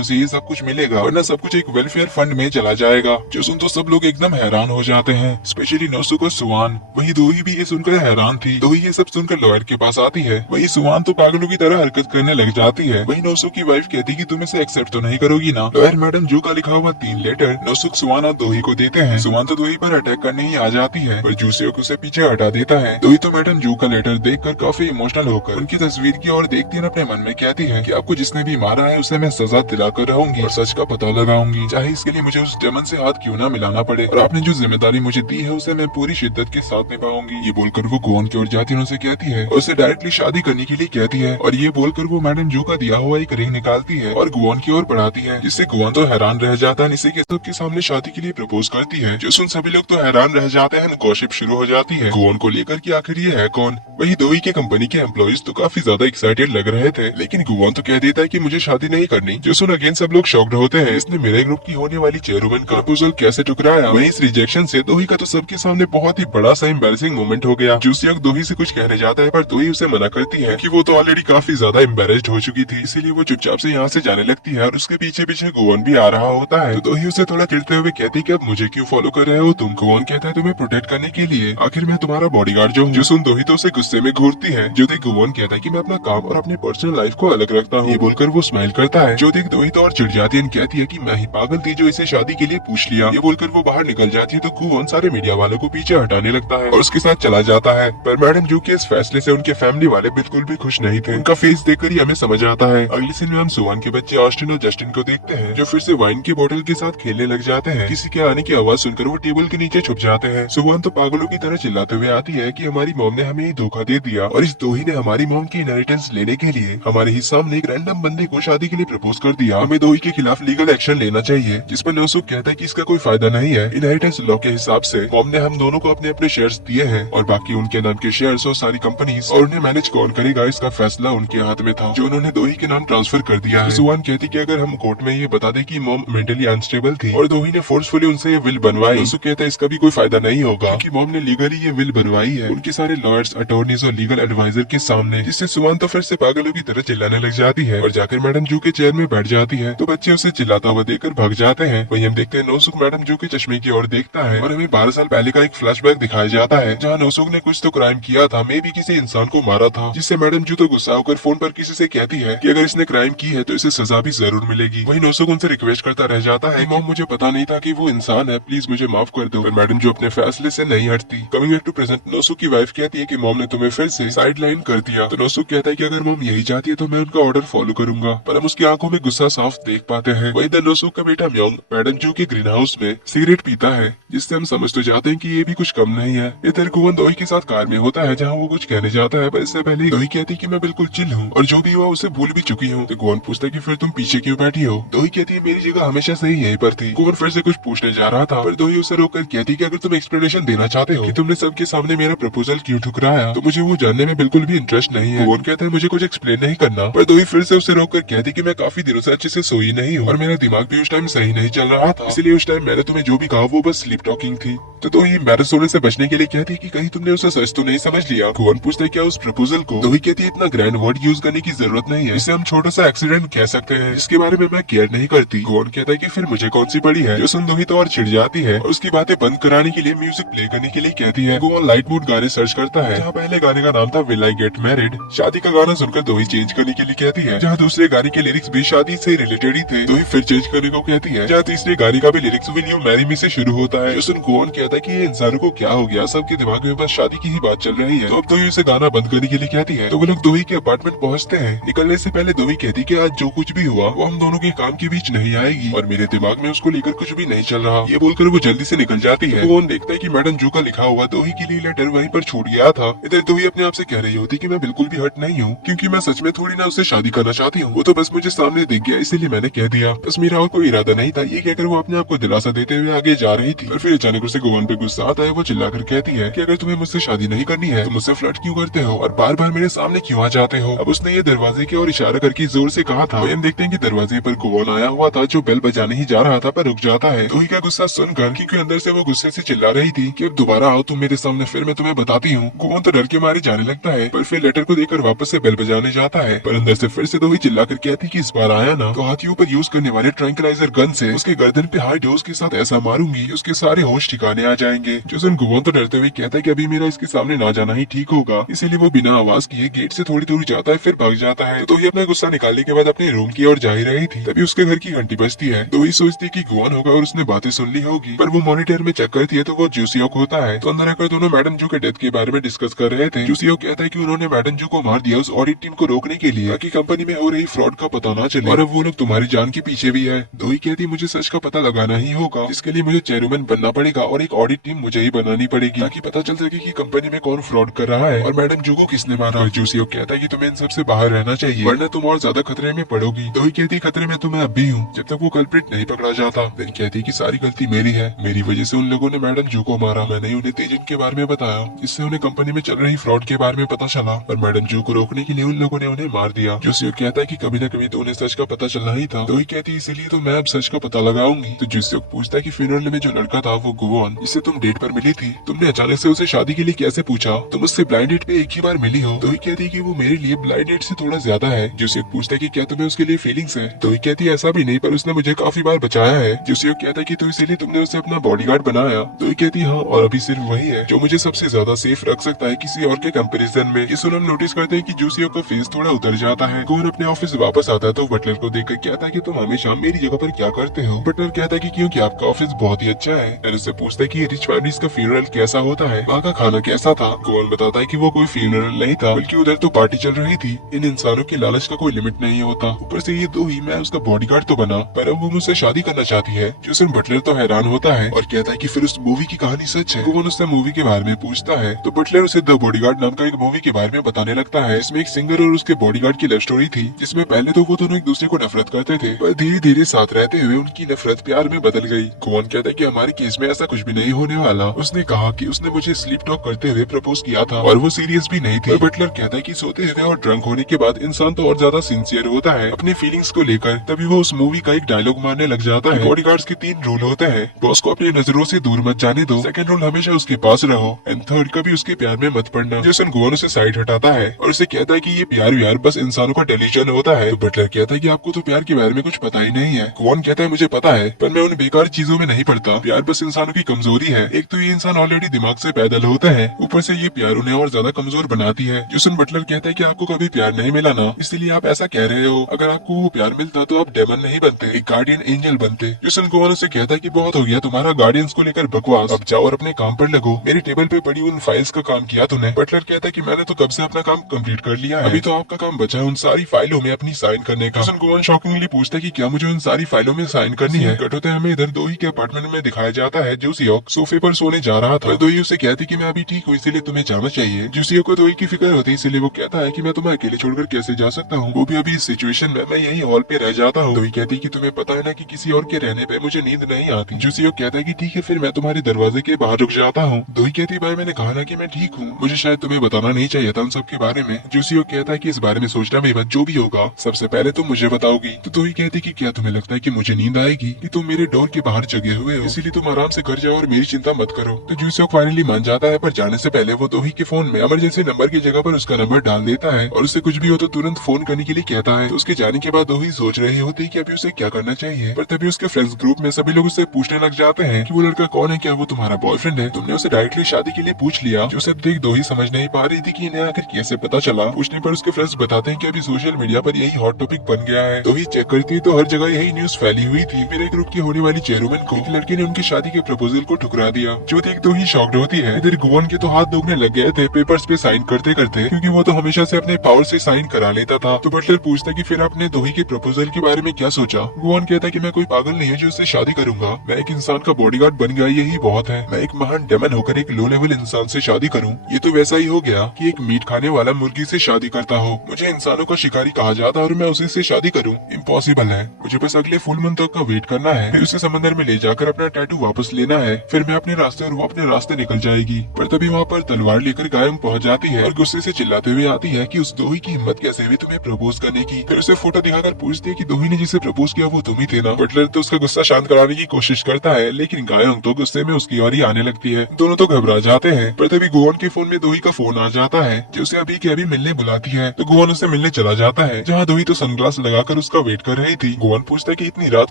उसे ये सब कुछ मिलेगा, वरना सब कुछ एक वेलफेयर फंड में चला जाएगा। जो सुन तो सब लोग एकदम हैरान हो जाते हैं, स्पेशली नोसुक और सुवान। वही दोही भी ये सुनकर हैरान थी। दोही ये सब सुनकर लॉयर के पास आती है। वही सुवान तो पागलों की तरह हरकत करने लग जाती है। वही नोसुक की वाइफ कहती कि तुम इसे एक्सेप्ट तो नहीं करोगी ना। लॉयर मैडम जो का लिखा हुआ 3 लेटर नोसुक, सुवान और दोही को देते हैं। सुवान तो दोही पर अटैक करने ही आ जाती है, पर जूसियोक उसे पीछे हटा देता है। दोही तो मैडम जो का लेटर देखकर काफी इमोशनल होकर उनकी तस्वीर की ओर देखती है, अपने मन में कहती है कि आपको जिसने भी मारा है उसे मैं सजा दिलाकर रहूंगी और सच का पता लगाऊंगी, चाहे इसके लिए मुझे उस डेमन से हाथ क्यों ना मिलाना पड़े। और आपने जो जिम्मेदारी मुझे दी है उसे मैं पूरी शिद्दत के साथ निभाऊंगी। ये बोलकर वो गोवन की ओर जाती है, उनसे कहती है और उसे डायरेक्टली शादी करने के लिए कहती है। और ये बोलकर वो मैडम जो का दिया हुआ एक रिंग निकालती है और गोवन की ओर बढ़ाती है, जिससे गोवन तो हैरान रह जाता है। इसी के सबके सामने शादी के लिए प्रपोज करती है। जो सुन सभी लोग तो हैरान रह जाते हैं। गॉसिप शुरू हो जाती है गोवन को लेकर कि आखिर ये है कौन। वही दोही के कंपनी के एम्प्लॉइज तो काफी ज्यादा एक्साइटेड लग रहे थे, लेकिन गोवन तो कह देता है कि मुझे शादी नहीं करनी। जो सुन अगेन सब लोग शॉक्ड होते हैं, इसने मेरे ग्रुप की होने वाली चेयरवुमन का प्रपोजल कैसे ठुकराया। वहीं इस रिजेक्शन से दोही का तो सबके सामने बहुत ही बड़ा सा एम्बैरेसिंग मोमेंट हो गया। जूसियक दोही से कुछ कहने जाता है, पर दोही उसे मना करती है कि वो तो ऑलरेडी काफी ज्यादा एम्बैरेस्ड हो चुकी थी, इसीलिए वो चुपचाप से यहाँ से जाने लगती है। और उसके पीछे पीछे गोवन भी आ रहा होता है। तो दोही उसे थोड़ा चिढ़ते हुए कहती है कि अब मुझे क्यों फॉलो कर रहे हो तुम। गोवन कहता है तुम्हें प्रोटेक्ट करने के लिए, आखिर मैं तुम्हारा बॉडीगार्ड जो हूँ। जो सुन दोही तो उसे गुस्से में घूरती है। जो देख गोवन कहता है कि मैं अपना काम और अपनी पर्सनल लाइफ को अलग रखता हूँ। ये बोलकर वो स्माइल करता है। जो देख दोही तो और चिढ़ जाती है, कहती है कि मैं ही पागल थी जो इसे शादी के लिए पूछ लिया। ये बोलकर वो बाहर निकल जाती है तो गोवन सारे मीडिया वालों को पीछे हटाने लगता है और उसके साथ चला जाता है। पर मैडम जो के इस फैसले से उनके फैमिली वाले बिल्कुल भी खुश नहीं थे। उनका फेस देखकर ही हमें समझ आता है। अगली सीन में हम सुवान के बच्चे ऑस्टिन और जस्टिन को देखते हैं, जो फिर से वाइन की बोतल के साथ खेलने लग जाते हैं। किसी के आने की आवाज सुनकर वो टेबल के नीचे छुप जाते हैं। सुवान तो पागलों की तरह चिल्लाते हुए आती है कि हमारी मॉम ने हमें धोखा दे दिया और इस दोही ने हमारी मॉम की इनहेरिटेंस लेने के लिए हमारे ही सामने एक रैंडम बंदे को शादी के लिए प्रपोज कर दिया। हमें दोही के खिलाफ लीगल एक्शन लेना चाहिए। जिस पर नोसुक कहता है कि इसका कोई फायदा नहीं है। इनहेरिटेंस लॉ के हिसाब से मॉम ने हम दोनों को अपने अपने शेयर्स दिए हैं और बाकी उनके नाम के शेयर्स और सारी कंपनीज, और उन्हें मैनेज कौन करेगा इसका फैसला उनके हाथ में था, जो उन्होंने दोही के नाम ट्रांसफर कर दिया है। सुवान कहती कि अगर हम कोर्ट में ये बता दें कि मॉम मेंटली अनस्टेबल थी और दोही ने फोर्सफुली उनसे ये विल बनवाई, नोसुक कहता है इसका भी कोई फायदा नहीं होगा, क्योंकि मॉम ने लीगली ये विल बनवाई है उनके सारे लॉयर्स, अटॉर्नीज और लीगल एडवाइजर के सामने। जिससे सुवान तो फिर से पागलों की तरह चिल्लाने लग जाती है और जाकर मैडम जू के चेयर में बैठ जाती है। तो बच्चे उसे चिल्लाता हुआ देखकर भाग जाते हैं। वहीं हम देखते हैं नोसुक मैडम जू के चश्मे की ओर देखता है और हमें 12 साल पहले का एक फ्लैशबैक दिखाया जाता है, जहाँ नोसुक ने कुछ तो क्राइम किया था, मे भी किसी इंसान को मारा था। जिससे मैडम जू तो गुस्सा होकर फोन पर किसी से कहती है कि अगर इसने क्राइम की है तो इसे सजा भी जरूर मिलेगी। वही नोसुक उनसे रिक्वेस्ट करता रह जाता है, मॉम मुझे पता नहीं था कि वो इंसान है, प्लीज मुझे माफ कर दो। मैडम जो अपने फैसले से नहीं हटती। कमिंग बैक टू प्रेजेंट, नोसुक की वाइफ कहती है कि मॉम ने तुम्हें फिर से साइड लाइन कर दिया। तो नोसुक कहता है कि अगर मॉम यही चाहती है तो मैं उनका ऑर्डर फॉलो करूंगा, पर हम उसकी आंखों में गुस्सा साफ देख पाते हैं। वही द नोसुक का बेटा म्योंग मैडम जू के ग्रीन हाउस में सिगरेट पीता है, जिससे हम समझ तो जाते हैं कि ये भी कुछ कम नहीं है। इधर गोवन दोही के साथ कार में होता है, जहाँ वो कुछ कहने जाता है, पर इससे पहले दोही कहती है कि मैं बिल्कुल चिल हूँ और जो भी हुआ उसे भूल भी चुकी हूँ। तो गोवन पूछता है कि फिर तुम पीछे क्यों बैठी हो। दोही कहती है मेरी जगह हमेशा से ही यहीं पर थी। गोवन फिर से कुछ पूछने जा रहा था, पर दोही उसे रोककर कहती कि अगर तुम एक्सप्लेनेशन देना चाहते हो कि तुमने सबके सामने मेरा प्रपोजल क्यों ठुकराया, तो मुझे वो जानने में बिल्कुल भी इंटरेस्ट नहीं है। गोवन कहता है मुझे कुछ एक्सप्लेन नहीं करना, पर दोही फिर से उसे रोककर कहती कि मैं काफी दिनों से अच्छे से सोई नहीं हूँ और मेरा दिमाग भी उस टाइम सही नहीं चल रहा था, इसलिए उस टाइम मैंने तुम्हें जो भी कहा वो बस स्लीप टॉकिंग थी। तो दोही एम्बैरेस होने से बचने के लिए कहती है कि कहीं तुमने उसे सच तो नहीं समझ लिया। गोवन पूछता है क्या उस प्रपोजल को। दोही कहती है इतना ग्रैंड वर्ड यूज करने की जरूरत नहीं है, इसे हम छोटा सा एक्सीडेंट कह सकते हैं, जिसके बारे में मैं केयर नहीं करती। गोवन कहता है कि फिर मुझे कौन सी पड़ी है। जो सुन दोही तो और चिढ़ जाती है और उसकी बातें बंद कराने के लिए म्यूजिक प्ले करने के लिए कहती है। गोवन लाइट मूड गाने सर्च करता है, जहाँ पहले गाने का नाम था विल आई गेट मैरिड, शादी का गाना सुनकर दोही चेंज करने के लिए कहती है, जहाँ दूसरे गाने के लिरिक्स भी शादी से रिलेटेड ही थे। दोही फिर चेंज करने को कहती है, जहाँ तीसरे गाने का भी lyrics will you marry me से शुरू होता है। जो सुन गोवन कहता है कि ये इंसानों को क्या हो गया, सबके दिमाग में बस शादी की ही बात चल रही है। तो अब दोही उसे गाना बंद करने के लिए कहती है। तो वो लोग दोही के अपार्टमेंट पहुँचते हैं। निकलने से पहले दोही कहती कि आज जो कुछ भी हुआ वो हम दोनों के काम के बीच नहीं आएगी और मेरे दिमाग में उसको लेकर कुछ भी नहीं चल रहा। ये बोलकर वो जल्दी से निकल जाती है। गोवन देखता है कि मैडम जू का लिखा हुआ दोही के लिए लेटर वहीं पर छूट गया था। इधर दोही अपने आप से कह रही होती कि मैं बिल्कुल भी हर्ट नहीं हूँ, क्योंकि मैं सच में थोड़ी ना उससे शादी करना चाहती हूँ, वो तो बस मुझे सामने दिख गया इसीलिए मैंने कह दिया, बस मेरा और कोई इरादा नहीं था। ये कहकर वो अपने आप को दिलासा देते हुए आगे जा रही थी और फिर अचानक उसे गोवन गुआन पे गुस्सा आता है। वो चिल्लाकर कहती है कि अगर तुम्हें मुझसे शादी नहीं करनी है तो मुझसे फ्लर्ट क्यों करते हो और बार बार मेरे सामने क्यों आ जाते हो। अब उसने ये दरवाजे की ओर इशारा करके जोर से कहा था। हम देखते हैं कि दरवाजे पर गुआन आया हुआ था जो बेल बजाने ही जा रहा था पर रुक जाता है। दोही का गुस्सा सुनकर, क्योंकि अंदर से वो गुस्से से चिल्ला रही थी कि अब दोबारा आओ तुम मेरे सामने, फिर मैं तुम्हें बताती हूँ। गुआन तो डर के मारे जाने लगता है पर फिर लेटर को देकर वापस से बेल बजाने जाता है, पर अंदर से फिर से दोही चिल्लाकर कहती कि इस बार आया ना तो हाथियों पर यूज करने वाले ट्रैंक्विलाइजर गन से उसके गर्दन पे हाई डोज के साथ ऐसा मारूंगी कि उसके सारे होश ठिकाने आ जाएंगे। जो सुन गुआन तो डरते हुए कहता है कि अभी मेरा इसके सामने ना जाना ही ठीक होगा, इसीलिए वो बिना आवाज किए गेट से थोड़ी दूर जाता है फिर भाग जाता है। तो ही अपना गुस्सा निकालने के बाद अपने रूम की ओर जा ही रही थी, तभी उसके घर की घंटी बजती है। तो ही सोचती कि गुआन होगा और उसने बातें सुन ली होगी, पर वो मॉनिटर में चेक करती है तो वो जूसियोक होता है। तो अंदर आकर दोनों मैडम जू के डेथ के बारे में डिस्कस कर रहे थे। जूसियोक कहता है कि उन्होंने मैडम जू को मार दिया उस ऑडिट टीम को रोकने के लिए, ताकि कंपनी में हो रही फ्रॉड का पता ना चले और अब वो लोग तुम्हारी जान के पीछे भी है। दोही कहती मुझे सच का पता लगाना ही होगा, इसके लिए मुझे चेयरमैन बनना पड़ेगा और एक ऑडिट टीम मुझे ही बनानी पड़ेगी ताकि पता चल सके कि कंपनी में कौन फ्रॉड कर रहा है और मैडम जू को किसने मारा। जूसियोक कहता है कि तुम्हें इन सबसे बाहर रहना चाहिए वरना तुम और ज्यादा खतरे में पड़ोगी। दोही कहती खतरे में तो मैं अब भी हूँ जब तक वो कल्प्रिट नहीं पकड़ा जाता। देन कहती है कि सारी गलती मेरी है, मेरी वजह से उन लोगों ने मैडम जू को मारा। मैंने उन्हें तेजन के बारे में बताया जिससे उन्हें कंपनी में चल रही फ्रॉड के बारे में पता चला और मैडम जू को रोकने के लिए उन लोगों ने उन्हें मार दिया। जूसियोक कहता है कि कभी न कभी तो उन्हें सच का पता चलना ही था। दोही कहती है इसीलिए तो मैं अब सच का पता लगाऊंगी। तो जूसियोक पूछता है कि फ्यूनरल में जो लड़का था वो गुआन जिससे तुम डेट पर मिली थी, तुमने अचानक से उसे शादी के लिए कैसे पूछा? तुम उससे ब्लाइंड डेट पे एक ही बार मिली हो। दोही कहती है कि वो मेरे लिए ब्लाइंड डेट से थोड़ा ज्यादा है। जूसियोक पूछता है कि क्या तुम्हें उसके लिए फीलिंग्स है? दोही कहती है ऐसा भी नहीं, पर उसने मुझे काफी बार बचाया है। जूसियोक कहता है कि तो इसीलिए तुमने उसे अपना बॉडीगार्ड बनाया। दोही कहती है हाँ, और अभी सिर्फ वही है जो मुझे सबसे ज्यादा सेफ रख सकता है किसी और के कंपैरिजन में। ये सुन हम नोटिस करते हैं कि जूसियोक का फेस थोड़ा उतर जाता है। गुआन अपने ऑफिस वापस आता है तो बटलर को देखकर कहता है कि तुम हमेशा मेरी जगह पर क्या करते हो? बटलर कहता है कि क्योंकि आपका ऑफिस बहुत ही अच्छा है। एन उससे पूछता है कि रिच फैमिलीज का फ्यूनरल कैसा होता है, वहाँ का खाना कैसा था? गुआन बताता है कि वो कोई फ्यूनरल नहीं था बल्कि उधर तो पार्टी चल रही थी। इन इंसानों की लालच का कोई लिमिट नहीं होता, ऊपर से ये दो ही मैं उसका बॉडीगार्ड तो बना पर अब वो मुझसे शादी करना चाहती है। जो सुन बटलर तो हैरान होता है और कहता है कि फिर उस मूवी की कहानी सच है? गुआन उससे मूवी के बारे में पूछता है तो बटलर उसे द बॉडीगार्ड नाम का एक मूवी के बारे में बताने लगता है। इसमें एक सिंगर और उसके बॉडीगार्ड की लव स्टोरी थी जिसमें पहले तो वो दोनों एक दूसरे को नफरत करते थे पर धीरे धीरे साथ रहते हुए उनकी नफरत प्यार में बदल गई। गुआन कहता है कि हमारे केस में ऐसा कुछ भी नहीं होने वाला। उसने कहा कि उसने मुझे स्लीप टॉक करते हुए प्रपोज किया था और वो सीरियस भी नहीं थी। बटलर कहता है कि सोते हुए और ड्रंक होने के बाद इंसान तो और ज्यादा सिंसियर होता है अपने फीलिंग्स को लेकर। तभी वो उस मूवी का एक डायलॉग मारने लग जाता है। बॉडीगार्ड्स के 3 रूल होते हैं। बॉस को अपनी नजरों से दूर मत जाने दो, सेकंड रूल हमेशा उसके पास रहो एंड थर्ड कभी उसके प्यार में मत पड़ना। जैसन गुआन उसे साइड हटाता है और उसे कहता है कि ये प्यार व्यार बस इंसानों का डेल्यूजन होता है। तो बटलर कहता है कि आपको तो प्यार के बारे में कुछ पता ही नहीं है। गुआन कहता है मुझे पता है पर मैं उन बेकार चीजों में नहीं पड़ता। प्यार बस इंसानों की कमजोरी है। एक तो ये इंसान ऑलरेडी दिमाग से पैदल होता है, ऊपर से ये प्यार उन्हें और ज्यादा कमजोर बनाती है। जोसन बटलर कहता है कि आपको कभी प्यार नहीं मिला ना, इसलिए आप ऐसा कह रहे हो। अगर आपको वो प्यार मिलता तो आप डेमन नहीं बनते, एक गार्डियन एंजल बनते। जोसन गुआन से कहता है कि बहुत हो गया तुम्हारा गार्डियंस को लेकर बकवास, अब जाओ और अपने काम पर लगो। मेरे टेबल पे पड़ी उन फाइल्स का काम किया तूने? बटलर कहता है कि मैंने तो कब से अपना काम कंप्लीट कर लिया है, अभी तो आपका काम बचा है उन सारी फाइलों में अपनी साइन करने का। जोसन गुआन शॉकिंगली पूछता है कि क्या मुझे उन सारी फाइलों में साइन करनी है? कट होते हमें इधर दोही के अपार्टमेंट में दिखाया जाता है। जूसियोक सोफे पर सोने जा रहा था। दोही उसे कहती कि मैं अभी ठीक हूँ इसलिए तुम्हें जाना चाहिए। जूसियोक को दोही की फिक्र होती इसलिए वो कहता है कि मैं तुम्हें अकेले छोड़कर कैसे जा सकता हूँ, वो भी अभी इस सिचुएशन में। मैं यही हॉल पे रह जाता हूँ। दोही कहती कि तुम्हें पता है ना कि किसी और के रहने पे मुझे नींद नहीं आती। जूसियोक कहता है कि ठीक है फिर मैं तुम्हारे दरवाजे के बाहर रुक जाता हूँ। दोही कहती भाई मैंने कहा ना कि मैं ठीक हूँ, मुझे शायद तुम्हें बताना नहीं चाहिए था उन सब के बारे में। जूसियोक कहता है कि इस बारे में सोचना भी मत, जो भी होगा सबसे पहले तुम मुझे बताओगी। तो दोही कहती कि क्या तुम्हें लगता है कि मुझे नींद आएगी कि तुम मेरे डोर के बाहर जगे हुए हो, इसीलिए तुम आराम से घर जाओ और मेरी चिंता मत करो। तो जूसियोक फाइनली मान जाता है पर जाने से पहले वो दोही के फोन में इमरजेंसी नंबर की जगह पर उसका नंबर डाल देता है और उससे कुछ भी हो तो तुरंत फोन करने के लिए कहता है। तो उसके जाने के बाद दोही सोच रही होती कि अभी उसे क्या करना चाहिए, पर तभी उसके फ्रेंड्स ग्रुप में सभी लोग उससे पूछने लग जाते हैं कि वो लड़का कौन है, क्या वो तुम्हारा बॉयफ्रेंड है? तुमने उसे डायरेक्टली शादी के लिए पूछ लिया? जो सब देख दोही समझ नहीं पा रही थी कि इन्हें आखिर कैसे पता चला। पूछने पर उसके फ्रेंड्स बताते हैं कि अभी सोशल मीडिया पर यही हॉट टॉपिक बन गया है। दोही चेक करती है तो हर जगह यही न्यूज फैली हुई थी। मेरे ग्रुप की होने वाली चेयरमैन को एक लड़के ने उनकी शादी के प्रपोजल को ठुकरा दिया। जो देख दोही शॉक्ड होती है। इधर गुआन के तो हाथ दुखने लग गए थे पेपर्स पे साइन करते करते, क्योंकि वो तो हमेशा से अपने पावर से साइन करा लेता था। तो बटलर पूछता है कि फिर आपने दोही के प्रपोजल के बारे में क्या सोचा? गुआन कहता है कि मैं कोई पागल नहीं हूँ जो उससे शादी करूंगा, मैं एक इंसान का बॉडीगार्ड बन गया यही बहुत है। मैं एक महान डेमन होकर एक लो लेवल इंसान से शादी करूं, ये तो वैसा ही हो गया कि एक मीट खाने वाला मुर्गी से शादी करता हो। मुझे इंसानों का शिकारी कहा जाता है और मैं उसी से शादी करूं, इम्पॉसिबल है। मुझे बस अगले फुल मंथ तक का वेट करना है, फिर उसे समंदर में ले जाकर अपना टैटू वापस लेना है, फिर मैं अपने रास्ते और वो अपने रास्ते निकल जाएगी। पर तभी वहाँ पर तलवार लेकर गायम पहुँच जाती है और गुस्से से चिल्लाते हुए आती है कि उस दोही की हिम्मत कैसे हुई तुम्हें प्रपोज करने की। फिर उसे फोटो दिखाकर पूछती है कि दोही ने जिसे प्रपोज किया वो तुम ही थे ना। बटलर तो उसका गुस्सा शांत कराने की कोशिश करता है, लेकिन गायम तो गुस्से में उसकी ओर ही आने लगती है। दोनों तो घबरा जाते हैं। पर तभी गोवन के फोन में दोही का फोन आ जाता है जो उसे अभी के अभी मिलने बुलाती है। तो गोवन उसे मिलने चला जाता है, जहाँ दोही तो सनग्लास लगाकर उसका वेट कर रही थी। गोवन पूछता है कि इतनी रात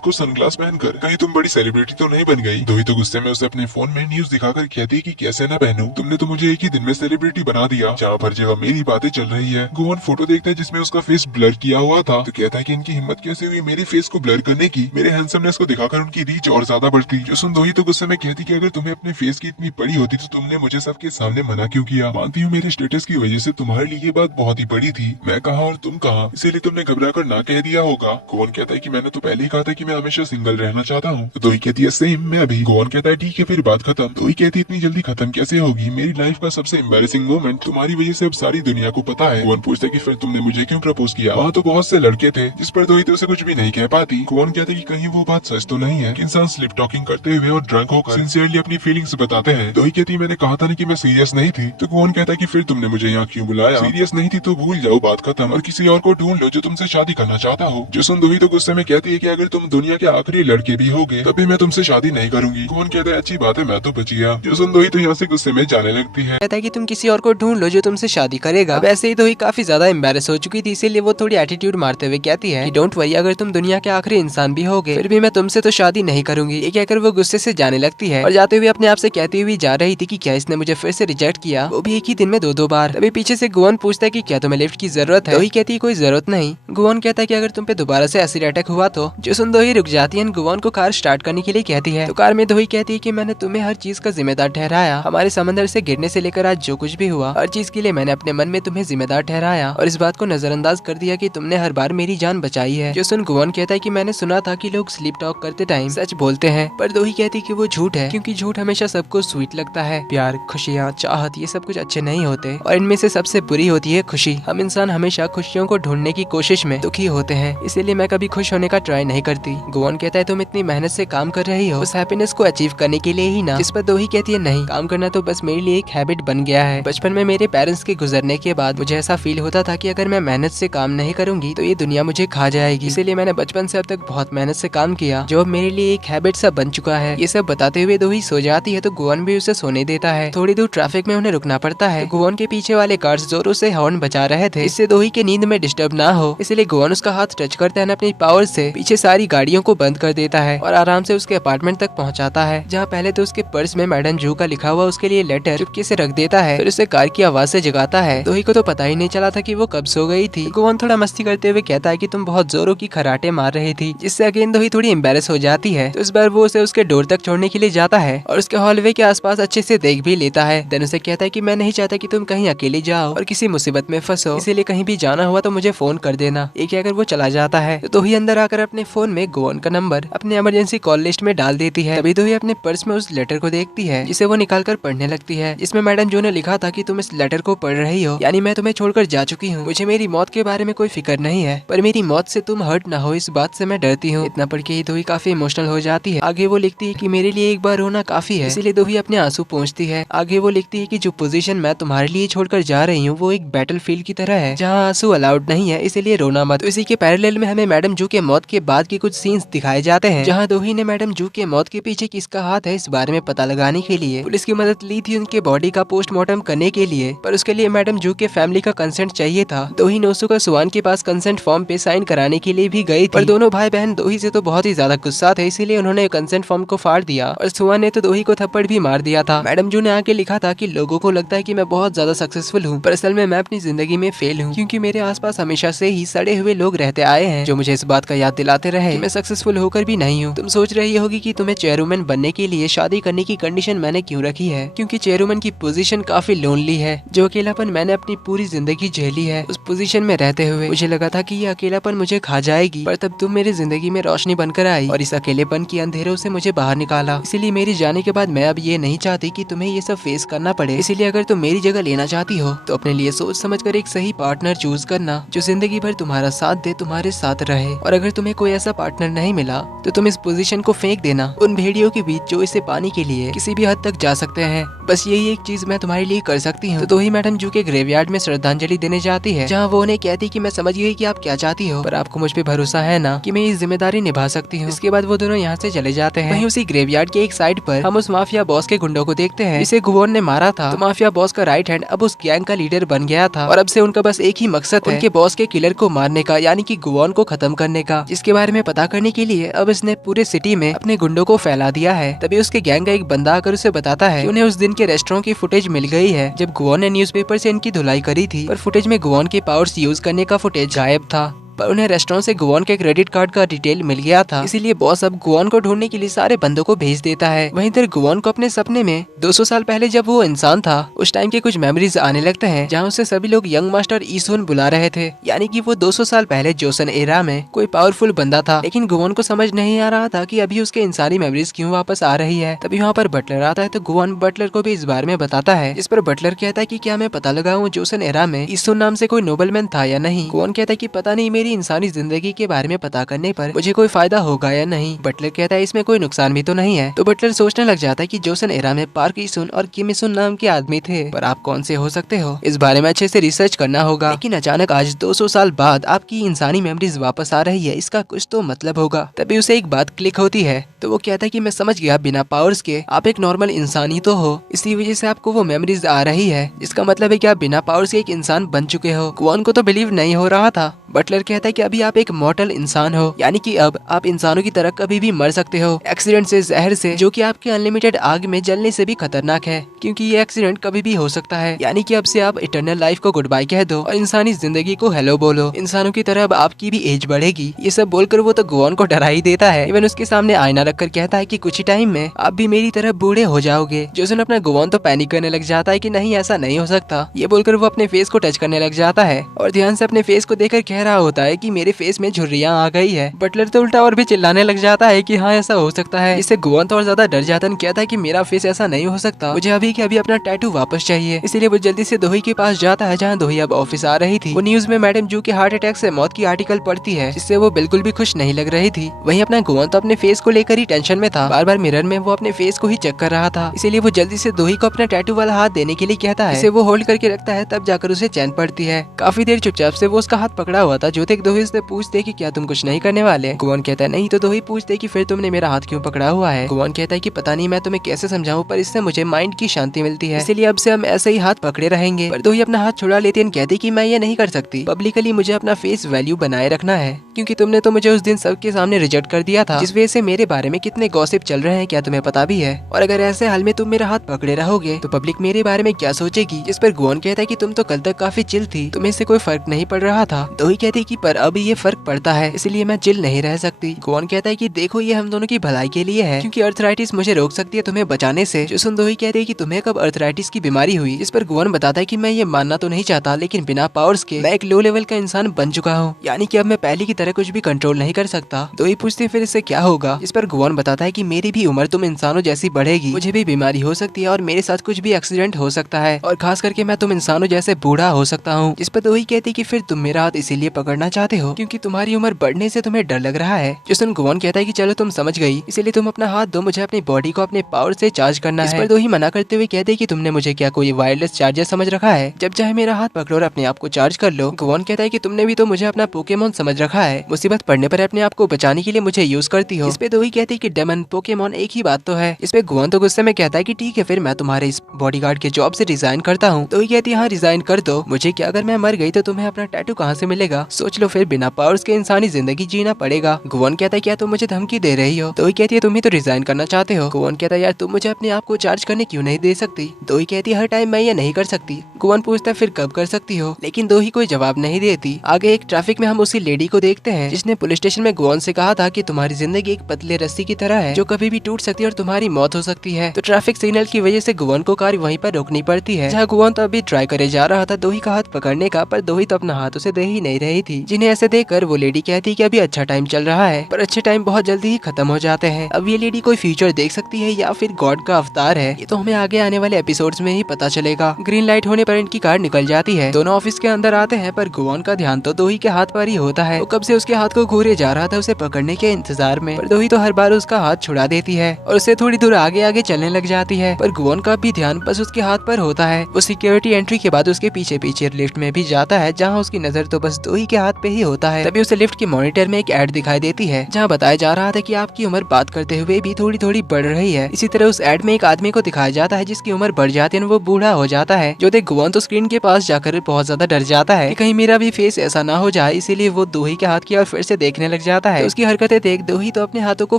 को सनग्लास पहनकर कहीं तुम बड़ी सेलिब्रिटी तो नहीं बन गई। दोही तो गुस्से में उसे अपने फोन में न्यूज दिखाकर कहती है कि कैसे न पहनूं, तुमने तो मुझे एक ही दिन में सेलिब्रिटी बना दिया। जहाँ पर जगह मेरी बातें चल रही है। गोवन फोटो देखता है जिसमें उसका फेस ब्लर किया हुआ था, तो कहता है कि इनकी हिम्मत कैसे हुई मेरे फेस को ब्लर करने की। मेरे हैंडसमनेस को दिखाकर उनकी रीच और ज्यादा बढ़ती। जो सुन दोही तो गुस्से में कहती कि अगर तुम्हें अपने फेस की इतनी बड़ी होती तो तुमने मुझे सबके सामने मना क्यों किया। मानती हूँ मेरे स्टेटस की वजह से तुम्हारे लिए ये बात बहुत ही बड़ी थी। मैं कहा और तुम कहा, इसीलिए तुमने घबरा कर ना कह दिया होगा। गोवन कहता है कि मैंने तो पहले ही कहा था कि मैं हमेशा सिंगल रहना चाहता हूँ। तो दोही कहती है सेम मैं भी। गोवन कहता है ठीक है फिर बात खत्म। दोही कहती है इतनी जल्दी खत्म कैसे होगी, मेरी लाइफ का सबसे एम्बैरेसिंग मोमेंट तुम्हारी वजह से अब सारी दुनिया को पता है। गोवन पूछता है कि फिर तुमने मुझे क्यों प्रपोज किया। वहाँ तो बहुत से लड़के थे। जिस पर दोही तो उसे कुछ भी नहीं कह पाती। गोवन कहता है कि कहीं वो बात सच तो नहीं है कि इंसान स्लिप टॉकिंग करते हुए और ड्रंक होकर सिंसियरली अपनी फीलिंग्स बताते हैं। दोही कहती मैंने कहा था ना कि मैं सीरियस नहीं थी। तो गोवन कहता है कि फिर तुमने मुझे यहाँ क्यों बुलाया। सीरियस नहीं थी तो भूल जाओ, बात खत्म और किसी और को ढूंढ लो जो तुमसे शादी करना चाहता हो। जो सुन दोही तो गुस्से में कहती है कि अगर तुम दुनिया के आखिरी लड़के भी होगे तभी मैं तुमसे शादी नहीं करूंगी। गोवन कहता है अच्छी बात है मैं तो बच गया। जो सुन दोही तो यहाँ से गुस्से में जाने लगती है। कहता है कि तुम किसी और को ढूंढ लो जो तुमसे शादी करेगा। वैसे ही दोही काफी ज्यादा एम्बैरेस हो चुकी थी, इसीलिए वो थोड़ी एटीट्यूड मारते हुए कहती है कि डोंट वरी, अगर तुम दुनिया के आखिरी इंसान भी होगे फिर भी मैं तुमसे तो शादी नहीं करूंगी। ये कहकर वो गुस्से से जाने लगती है और जाते हुए अपने आप से कहती हुई जा रही थी कि क्या इसने मुझे फिर से रिजेक्ट किया, वो भी एक ही दिन में दो बार। तभी पीछे से गोवन पूछता है कि क्या तुम्हें लिफ्ट की जरूरत है। दोही कहती है कोई जरूरत नहीं। गोवन कहता है कि अगर तुम पे दोबारा से एसिड अटैक हुआ तो। जो सुन दोही रुक जाती है, गोवन को कार स्टार्ट करने के लिए कहती है। तो कार में दोही कहती है कि मैंने तुम्हें हर चीज का जिम्मेदार ठहराया, हमारे समंदर से गिरने से लेकर आज जो कुछ भी हुआ हर चीज के लिए मैंने अपने मन में तुम्हें जिम्मेदार ठहराया और इस बात को नजरअंदाज कर दिया कि तुमने हर बार मेरी जान बचाई है। जो सुन गोवन कहता है कि मैंने सुना था कि लोग स्लीप टॉक करते टाइम सच बोलते हैं, पर दोही कहती कि वो झूठ है, क्योंकि झूठ हमेशा सबको स्वीट लगता है। प्यार, खुशियाँ, चाहत ये सब कुछ अच्छे नहीं होते और इनमें से सबसे बुरी होती है खुशी। हम इंसान हमेशा खुशियों को ढूंढने की कोशिश में दुखी होते हैं, इसीलिए मैं कभी खुश होने का ट्राई नहीं करती। गोवन कहता है तुम इतनी मेहनत से काम कर रही हो उस हैप्पीनेस को अचीव करने के लिए ही ना। जिस पर दोही कहती है नहीं, काम करना तो बस मेरे लिए एक हैबिट बन गया है। बचपन में मेरे पेरेंट्स के गुजरने के बाद मुझे ऐसा फील होता था कि अगर मैं मेहनत से काम नहीं करूंगी तो ये दुनिया मुझे खा जाएगी, इसीलिए मैंने बचपन से अब तक बहुत मेहनत से काम किया जो अब मेरे लिए एक हैबिट सा बन चुका है। ये सब बताते हुए दोही सो जाती है तो गोवन भी उसे सोने देता है। थोड़ी दूर ट्रैफिक में उन्हें रुकना पड़ता है। गोवन के पीछे वाले कार्स जोरों से हॉर्न बजा रहे थे, इससे दोही के नींद में डिस्टर्ब ना हो, इसलिए गोवन उसका हाथ टच करता है, अपनी पावर से पीछे सारी गाड़ियों को बंद कर देता है और आराम से उसके अपार्टमेंट तक पहुंचाता है, जहां पहले तो उसके पर्स में मैडम जू का लिखा हुआ उसके लिए लेटर चुपके से रख देता है, फिर उसे कार की आवाज से जगाता है। दोही को तो पता ही नहीं चला था कि वो कब सो गई थी। गोवन थोड़ा मस्ती करते हुए कहता है कि तुम बहुत जोरों की खराटे मार रही थी, जिससे अगेन दोही थोड़ी एम्बेरस हो जाती है। तो इस बार वो उसे उसके डोर तक छोड़ने के लिए जाता है और उसके हॉलवे के आसपास अच्छे से देख भी लेता है। देन उसे कहता है कि मैं नहीं चाहता कि तुम कहीं अकेले जाओ और किसी मुसीबत में फंसो, इसीलिए कहीं भी जाना हुआ तो मुझे फोन कर देना। ये कहकर वो चला जाता है। तो दोही अंदर आकर अपने फोन में गोवन का नंबर अपने इमरजेंसी कॉल लिस्ट में डाल देती है। तभी दोही अपने पर्स में उस लेटर को देखती है, जिसे वो निकाल कर पढ़ने लगती है, जिसमें मैडम जो ने लिखा था कि तुम इस लेटर को पढ़ रही हो, यानी मैं तुम्हें छोड़कर जा चुकी हूँ, मुझे मेरी मौत के बारे में कोई फिक्र नहीं है, पर मेरी मौत से तुम हर्ट ना हो इस बात से मैं डरती हूँ। इतना पढ़ के ही दोही काफी इमोशनल हो जाती है। आगे वो लिखती है कि मेरे लिए एक बार रोना काफी है, इसीलिए दोही अपने आंसू पोंछती है। आगे वो लिखती है कि जो पोजीशन मैं तुम्हारे लिए छोड़कर जा रही हूँ वो एक बैटलफील्ड की तरह है, जहाँ आंसू अलाउड नहीं है, इसीलिए रोना मत। तो इसी के पैरेलल में हमें मैडम जू के मौत के बाद के कुछ सीन्स दिखाए जाते हैं, जहाँ दोही ने मैडम जू के मौत के पीछे किसका हाथ है इस बारे में पता लगाने के लिए पुलिस की मदद ली थी उनके बॉडी का पोस्टमार्टम करने के लिए, पर उसके लिए मैडम जू के फैमिली का कंसेंट चाहिए था। दोही नोसुका सुवान के पास कंसेंट फॉर्म पे साइन कराने के लिए भी गई थी, पर दोनों भाई बहन दोही से तो बहुत ही ज्यादा गुस्सा थे, इसीलिए उन्होंने कंसेंट फॉर्म को फाड़ दिया और सुवान ने तो दोही को थप्पड़ भी मार दिया था। मैडम जू ने आके लिखा था कि लोगों को लगता है कि मैं बहुत ज्यादा सक्सेसफुल हूँ, पर असल में मैं अपनी जिंदगी में फेल हूँ, क्योंकि मेरे आसपास हमेशा से ही सड़े हुए लोग रहते आए हैं जो मुझे इस बात का याद दिलाते रहे कि मैं सक्सेसफुल होकर भी नहीं हूँ। तुम सोच रही होगी कि तुम्हें चेयरवुमन बनने के लिए शादी करने की कंडीशन मैंने क्यों रखी है, क्योंकि चेयरवुमन की पोजीशन काफी लोनली है। जो अकेलापन मैंने अपनी पूरी जिंदगी झेली है, उस पोजीशन में रहते हुए मुझे लगा था कि ये अकेलापन मुझे खा जाएगी, पर तब तुम मेरी जिंदगी में रोशनी बनकर आई और इस अकेलेपन की अंधेरों से मुझे बाहर निकाला। इसीलिए मेरी जाने के बाद मैं अब ये नहीं चाहती कि तुम्हें ये सब फेस करना पड़े। इसीलिए अगर तुम मेरी जगह लेना चाहती हो तो अपने लिए सोच समझकर एक सही पार्टनर चूज करना जो जिंदगी भर तुम्हारा साथ दे, तुम्हारे साथ रहे। और अगर तुम्हें कोई ऐसा पार्टनर नहीं मिला तो तुम इस पोजीशन को फेंक देना उन भेड़ियों के बीच जो तो इसे पाने के लिए किसी भी हद तक जा सकते हैं। बस यही एक चीज मैं तुम्हारे लिए कर सकती हूँ। तो दोही मैडम जू के ग्रेवयार्ड में श्रद्धांजलि देने जाती है, जहाँ वो उन्हें कहती कि मैं समझ गई कि आप क्या चाहती हो, पर आपको मुझ पे भरोसा है ना कि मैं ये जिम्मेदारी निभा सकती हूँ। इसके बाद वो दोनों यहाँ से चले जाते हैं। वहीं उसी ग्रेवयार्ड के एक साइड पर हम उस माफिया बॉस के गुंडों को देखते हैं जिसे गुवोन ने मारा था। तो माफिया बॉस का राइट हैंड अब उस गैंग का लीडर बन गया था और अब से उनका बस एक ही मकसद है, उनके बॉस के किलर को मारने का, यानी कि गुवोन को खत्म करने का। जिसके बारे में पता करने के लिए अब इसने पूरे सिटी में अपने गुंडों को फैला दिया है। तभी उसके गैंग का एक बंदा आकर उसे बताता है कि उन्हें उस दिन के रेस्टोरेंट की फुटेज मिल गई है जब गुवोन ने न्यूज़पेपर से इनकी धुलाई करी थी, पर फुटेज में गुवोन के पावर्स यूज करने का फुटेज गायब था। पर उन्हें रेस्टोरेंट से गुवोन के क्रेडिट कार्ड का डिटेल मिल गया था, इसीलिए बॉस अब गुवोन को ढूंढने के लिए सारे बंदों को भेज देता है। वहीं इधर गुवोन को अपने सपने में 200 साल पहले जब वो इंसान था उस टाइम के कुछ मेमोरीज आने लगते हैं, जहाँ उसे सभी लोग यंग मास्टर ईसुन बुला रहे थे, यानी कि वो 200 साल पहले जोसन एरा में कोई पावरफुल बंदा था। लेकिन गुवोन को समझ नहीं आ रहा था कि अभी उसके इंसानी मेमोरीज क्यों वापस आ रही है। तभी वहाँ पर बटलर आता है, तो गुवोन बटलर को भी इस बारे में बताता है, जिस पर बटलर कहता है कि क्या मैं पता लगाऊं जोसन एरा में ईसुन नाम से कोई नोबलमैन था या नहीं। गुवोन कहता है कि पता नहीं, मेरी इंसानी जिंदगी के बारे में पता करने पर मुझे कोई फायदा होगा या नहीं। बटलर कहता है इसमें कोई नुकसान भी तो नहीं है। तो बटलर सोचने लग जाता है कि जोसन एरा में पार्क ईसुन और किम ईसुन नाम के आदमी थे, पर आप कौन से हो सकते हो, इस बारे में अच्छे से रिसर्च करना होगा। लेकिन अचानक आज 200 साल बाद आपकी इंसानी मेमोरीज वापस आ रही है, इसका कुछ तो मतलब होगा। तभी उसे एक बात क्लिक होती है, तो वो कहता है कि मैं समझ गया, बिना पावर्स के आप एक नॉर्मल इंसान ही तो हो, इसी वजह से आपको वो मेमोरीज आ रही है, जिसका मतलब है कि आप बिना पावर्स के एक इंसान बन चुके हो। गुवोन को तो बिलीव नहीं हो रहा था। बटलर कहता है कि अभी आप एक मॉर्टल इंसान हो, यानी कि अब आप इंसानों की तरह कभी भी मर सकते हो, एक्सीडेंट से, जहर से, जो कि आपके अनलिमिटेड आग में जलने से भी खतरनाक है, क्योंकि ये एक्सीडेंट कभी भी हो सकता है। यानी कि अब से आप इटर्नल लाइफ को गुड बाय कह दो और इंसानी जिंदगी को हेलो बोलो। इंसानों की तरह अब आपकी भी एज बढ़ेगी। ये सब बोलकर वो तो गुवोन को डरा ही देता है। इवन उसके सामने आईना रखकर कहता है कि कुछ ही टाइम में आप भी मेरी तरह बूढ़े हो जाओगे। जोसन अपना गुवोन तो पैनिक करने लग जाता है कि नहीं, ऐसा नहीं हो सकता। ये बोलकर वो अपने फेस को टच करने लग जाता है और ध्यान से अपने फेस को देखकर कह रहा होता है कि मेरे फेस में झुर्रियां आ गई है। बटलर तो उल्टा और भी चिल्लाने लग जाता है कि हाँ ऐसा हो सकता है। इससे गुवोन तो और ज्यादा डर जाता है, कहता है कि मेरा फेस ऐसा नहीं हो सकता, मुझे अभी के अभी अपना टैटू वापस चाहिए। इसीलिए वो जल्दी से दोही के पास जाता है, जहाँ दोही अब ऑफिस आ रही थी। वो न्यूज में मैडम जू के हार्ट अटैक से मौत की आर्टिकल पढ़ती है, जिससे वो बिल्कुल भी खुश नहीं लग रही थी। वहीं अपना गुवोन तो अपने फेस को लेकर ही टेंशन में था, बार बार मिरर में वो अपने फेस को ही चेक कर रहा था। इसीलिए वो जल्दी से दोही को अपना टैटू वाला हाथ देने के लिए कहता है। इसे वो होल्ड करके रखता है, तब जाकर उसे चैन पड़ती है। काफी देर चुपचाप से वो उसका हाथ पकड़ा हुआ था। जो तक दोही उससे पूछते कि क्या तुम कुछ नहीं करने वाले। गुवोन कहता है नहीं, तो दोही पूछते कि फिर तुमने मेरा हाथ क्यों पकड़ा हुआ है। गुवोन कहता है कि पता नहीं मैं तुम्हें कैसे समझाऊं, पर इससे मुझे माइंड की शांति मिलती है, इसीलिए अब से हम ऐसे ही हाथ पकड़े रहेंगे। पर दोही अपना हाथ छुड़ा लेती है, कहती कि मैं ये नहीं कर सकती, पब्लिकली मुझे अपना फेस वैल्यू बनाए रखना है, क्योंकि तुमने तो मुझे उस दिन सबके सामने रिजेक्ट कर दिया था, जिस वजह से मेरे बारे में कितने गॉसिप चल रहे हैं क्या तुम्हें पता भी है। और अगर ऐसे हाल में तुम मेरा हाथ पकड़े रहोगे तो पब्लिक मेरे बारे में क्या सोचेगी। जिस पर गुवोन कहता है कि तुम तो कल तक काफी चिल थी, तुम्हें इससे कोई फर्क नहीं पड़ रहा था। दोही कहती है कि पर अब ये फर्क पड़ता है, इसलिए मैं चिल नहीं रह सकती। गुवोन कहता है कि देखो ये हम दोनों की भलाई के लिए है, क्योंकि अर्थराइटिस मुझे रोक सकती है तुम्हें बचाने से। जोसन दोही कहते हैं कि तुम्हें कब अर्थराइटिस की बीमारी हुई। इस पर गुवोन बताता है कि मैं ये मानना तो नहीं चाहता, लेकिन बिना पावर्स के मैं एक लो लेवल का इंसान बन चुका हूँ, यानी कि अब मैं पहले की तरह कुछ भी कंट्रोल नहीं कर सकता। दोही पूछते फिर इससे क्या होगा। इस पर गुवोन बताता है कि मेरी भी उम्र तुम इंसानों जैसी बढ़ेगी, मुझे भी बीमारी हो सकती है और मेरे साथ कुछ भी एक्सीडेंट हो सकता है, और खास करके मैं तुम इंसानों जैसे बूढ़ा हो सकता हूँ। इस पर दोही कहती है कि फिर तुम मेरा हाथ इसीलिए पकड़ना चाहते हो क्योंकि तुम्हारी उम्र बढ़ने से तुम्हें डर लग रहा है। जोसन गुवोन कहता है कि चलो तुम समझ गई, इसीलिए तुम अपना हाथ दो, मुझे अपनी बॉडी को अपने पावर से चार्ज करना है। इस पर दोही मना करते हुए कहते हैं कि तुमने मुझे क्या कोई वायरलेस चार्जर समझ रखा है, जब चाहे मेरा हाथ पकड़ो और अपने आप को चार्ज कर लो। गुवोन कहता है कि तुमने भी तो मुझे अपना पोकेमोन समझ रखा है, मुसीबत पड़ने पर अपने आप को बचाने के लिए मुझे यूज करती हो। इस पे दोही कहती है कि डेमन पोकेमोन एक ही बात तो है। इस पे गुवोन तो गुस्से में कहता है कि ठीक है फिर मैं तुम्हारे इस बॉडीगार्ड के जॉब से रिजाइन करता हूँ। दोही कहती है हाँ रिजाइन कर दो, मुझे क्या अगर मैं मर गई तो तुम्हें अपना टैटू कहाँ से मिलेगा। सोच लो फिर बिना पावर्स के इंसानी जिंदगी जीना पड़ेगा। गुवोन कहता है क्या तुम मुझे धमकी दे रही हो। दोही कहती है तुम ही तो रिजाइन करना चाहते हो। गुवोन कहता है यार तुम मुझे अपने आप को चार्ज करने क्यों नहीं दे सकती। दोही कहती है हर टाइम मैं ये नहीं कर सकती। गुवोन पूछता है फिर कब कर सकती हो, लेकिन दोही कोई जवाब नहीं देती। आगे एक ट्रैफिक में हम उसी लेडी को देखते हैं जिसने पुलिस स्टेशन में गुवोन से कहा था कि तुम्हारी जिंदगी एक पतले रस्सी की तरह है जो कभी भी टूट सकती है और तुम्हारी मौत हो सकती है। तो ट्रैफिक सिग्नल की वजह से गुवोन को कार वहीं पर रोकनी पड़ती है, जहाँ गुवोन तो अभी ट्राई करे जा रहा था दोही का हाथ पकड़ने का, पर दोही तो अपना हाथ उसे दे ही नहीं रही थी, जिन्हें ऐसे देखकर वो लेडी कहती है कि अभी अच्छा टाइम चल रहा है, पर अच्छे टाइम बहुत जल्दी ही खत्म हो जाते हैं। अब ये लेडी कोई फ्यूचर देख सकती है या फिर गॉड का अवतार है, ये तो हमें आगे आने वाले एपिसोड्स में ही पता चलेगा। ग्रीन लाइट होने पर इनकी कार निकल जाती है। दोनों ऑफिस के अंदर आते हैं, पर गुवॉन का ध्यान तो दोही के हाथ पर ही होता है। वो कब से उसके हाथ को घूरे जा रहा था उसे पकड़ने के इंतजार में, पर दोही तो हर बार उसका हाथ छुड़ा देती है और उसे थोड़ी दूर आगे आगे चलने लग जाती है। पर गुवॉन का भी ध्यान बस उसके हाथ पर होता है। वो सिक्योरिटी एंट्री के बाद उसके पीछे पीछे लिफ्ट में भी जाता है, जहाँ उसकी नजर तो बस दोही के हाथ पे ही होता है। तभी उसे लिफ्ट के मॉनिटर में एक एड दिखाई देती है, जहाँ बताया जा रहा था कि आपकी उम्र बात करते हुए भी थोड़ी थोड़ी बढ़ रही है। इसी तरह उस एड में एक आदमी को दिखाया जाता है जिसकी उम्र बढ़ जाती है, वो बूढ़ा हो जाता है। जो देख गुवॉन तो स्क्रीन के पास जाकर बहुत ज्यादा डर जाता है कि कहीं मेरा भी फेस ऐसा ना हो जाए, इसीलिए वो दोही के हाथ की और फिर से देखने लग जाता है। तो उसकी हरकतें देख दोही तो अपने हाथों को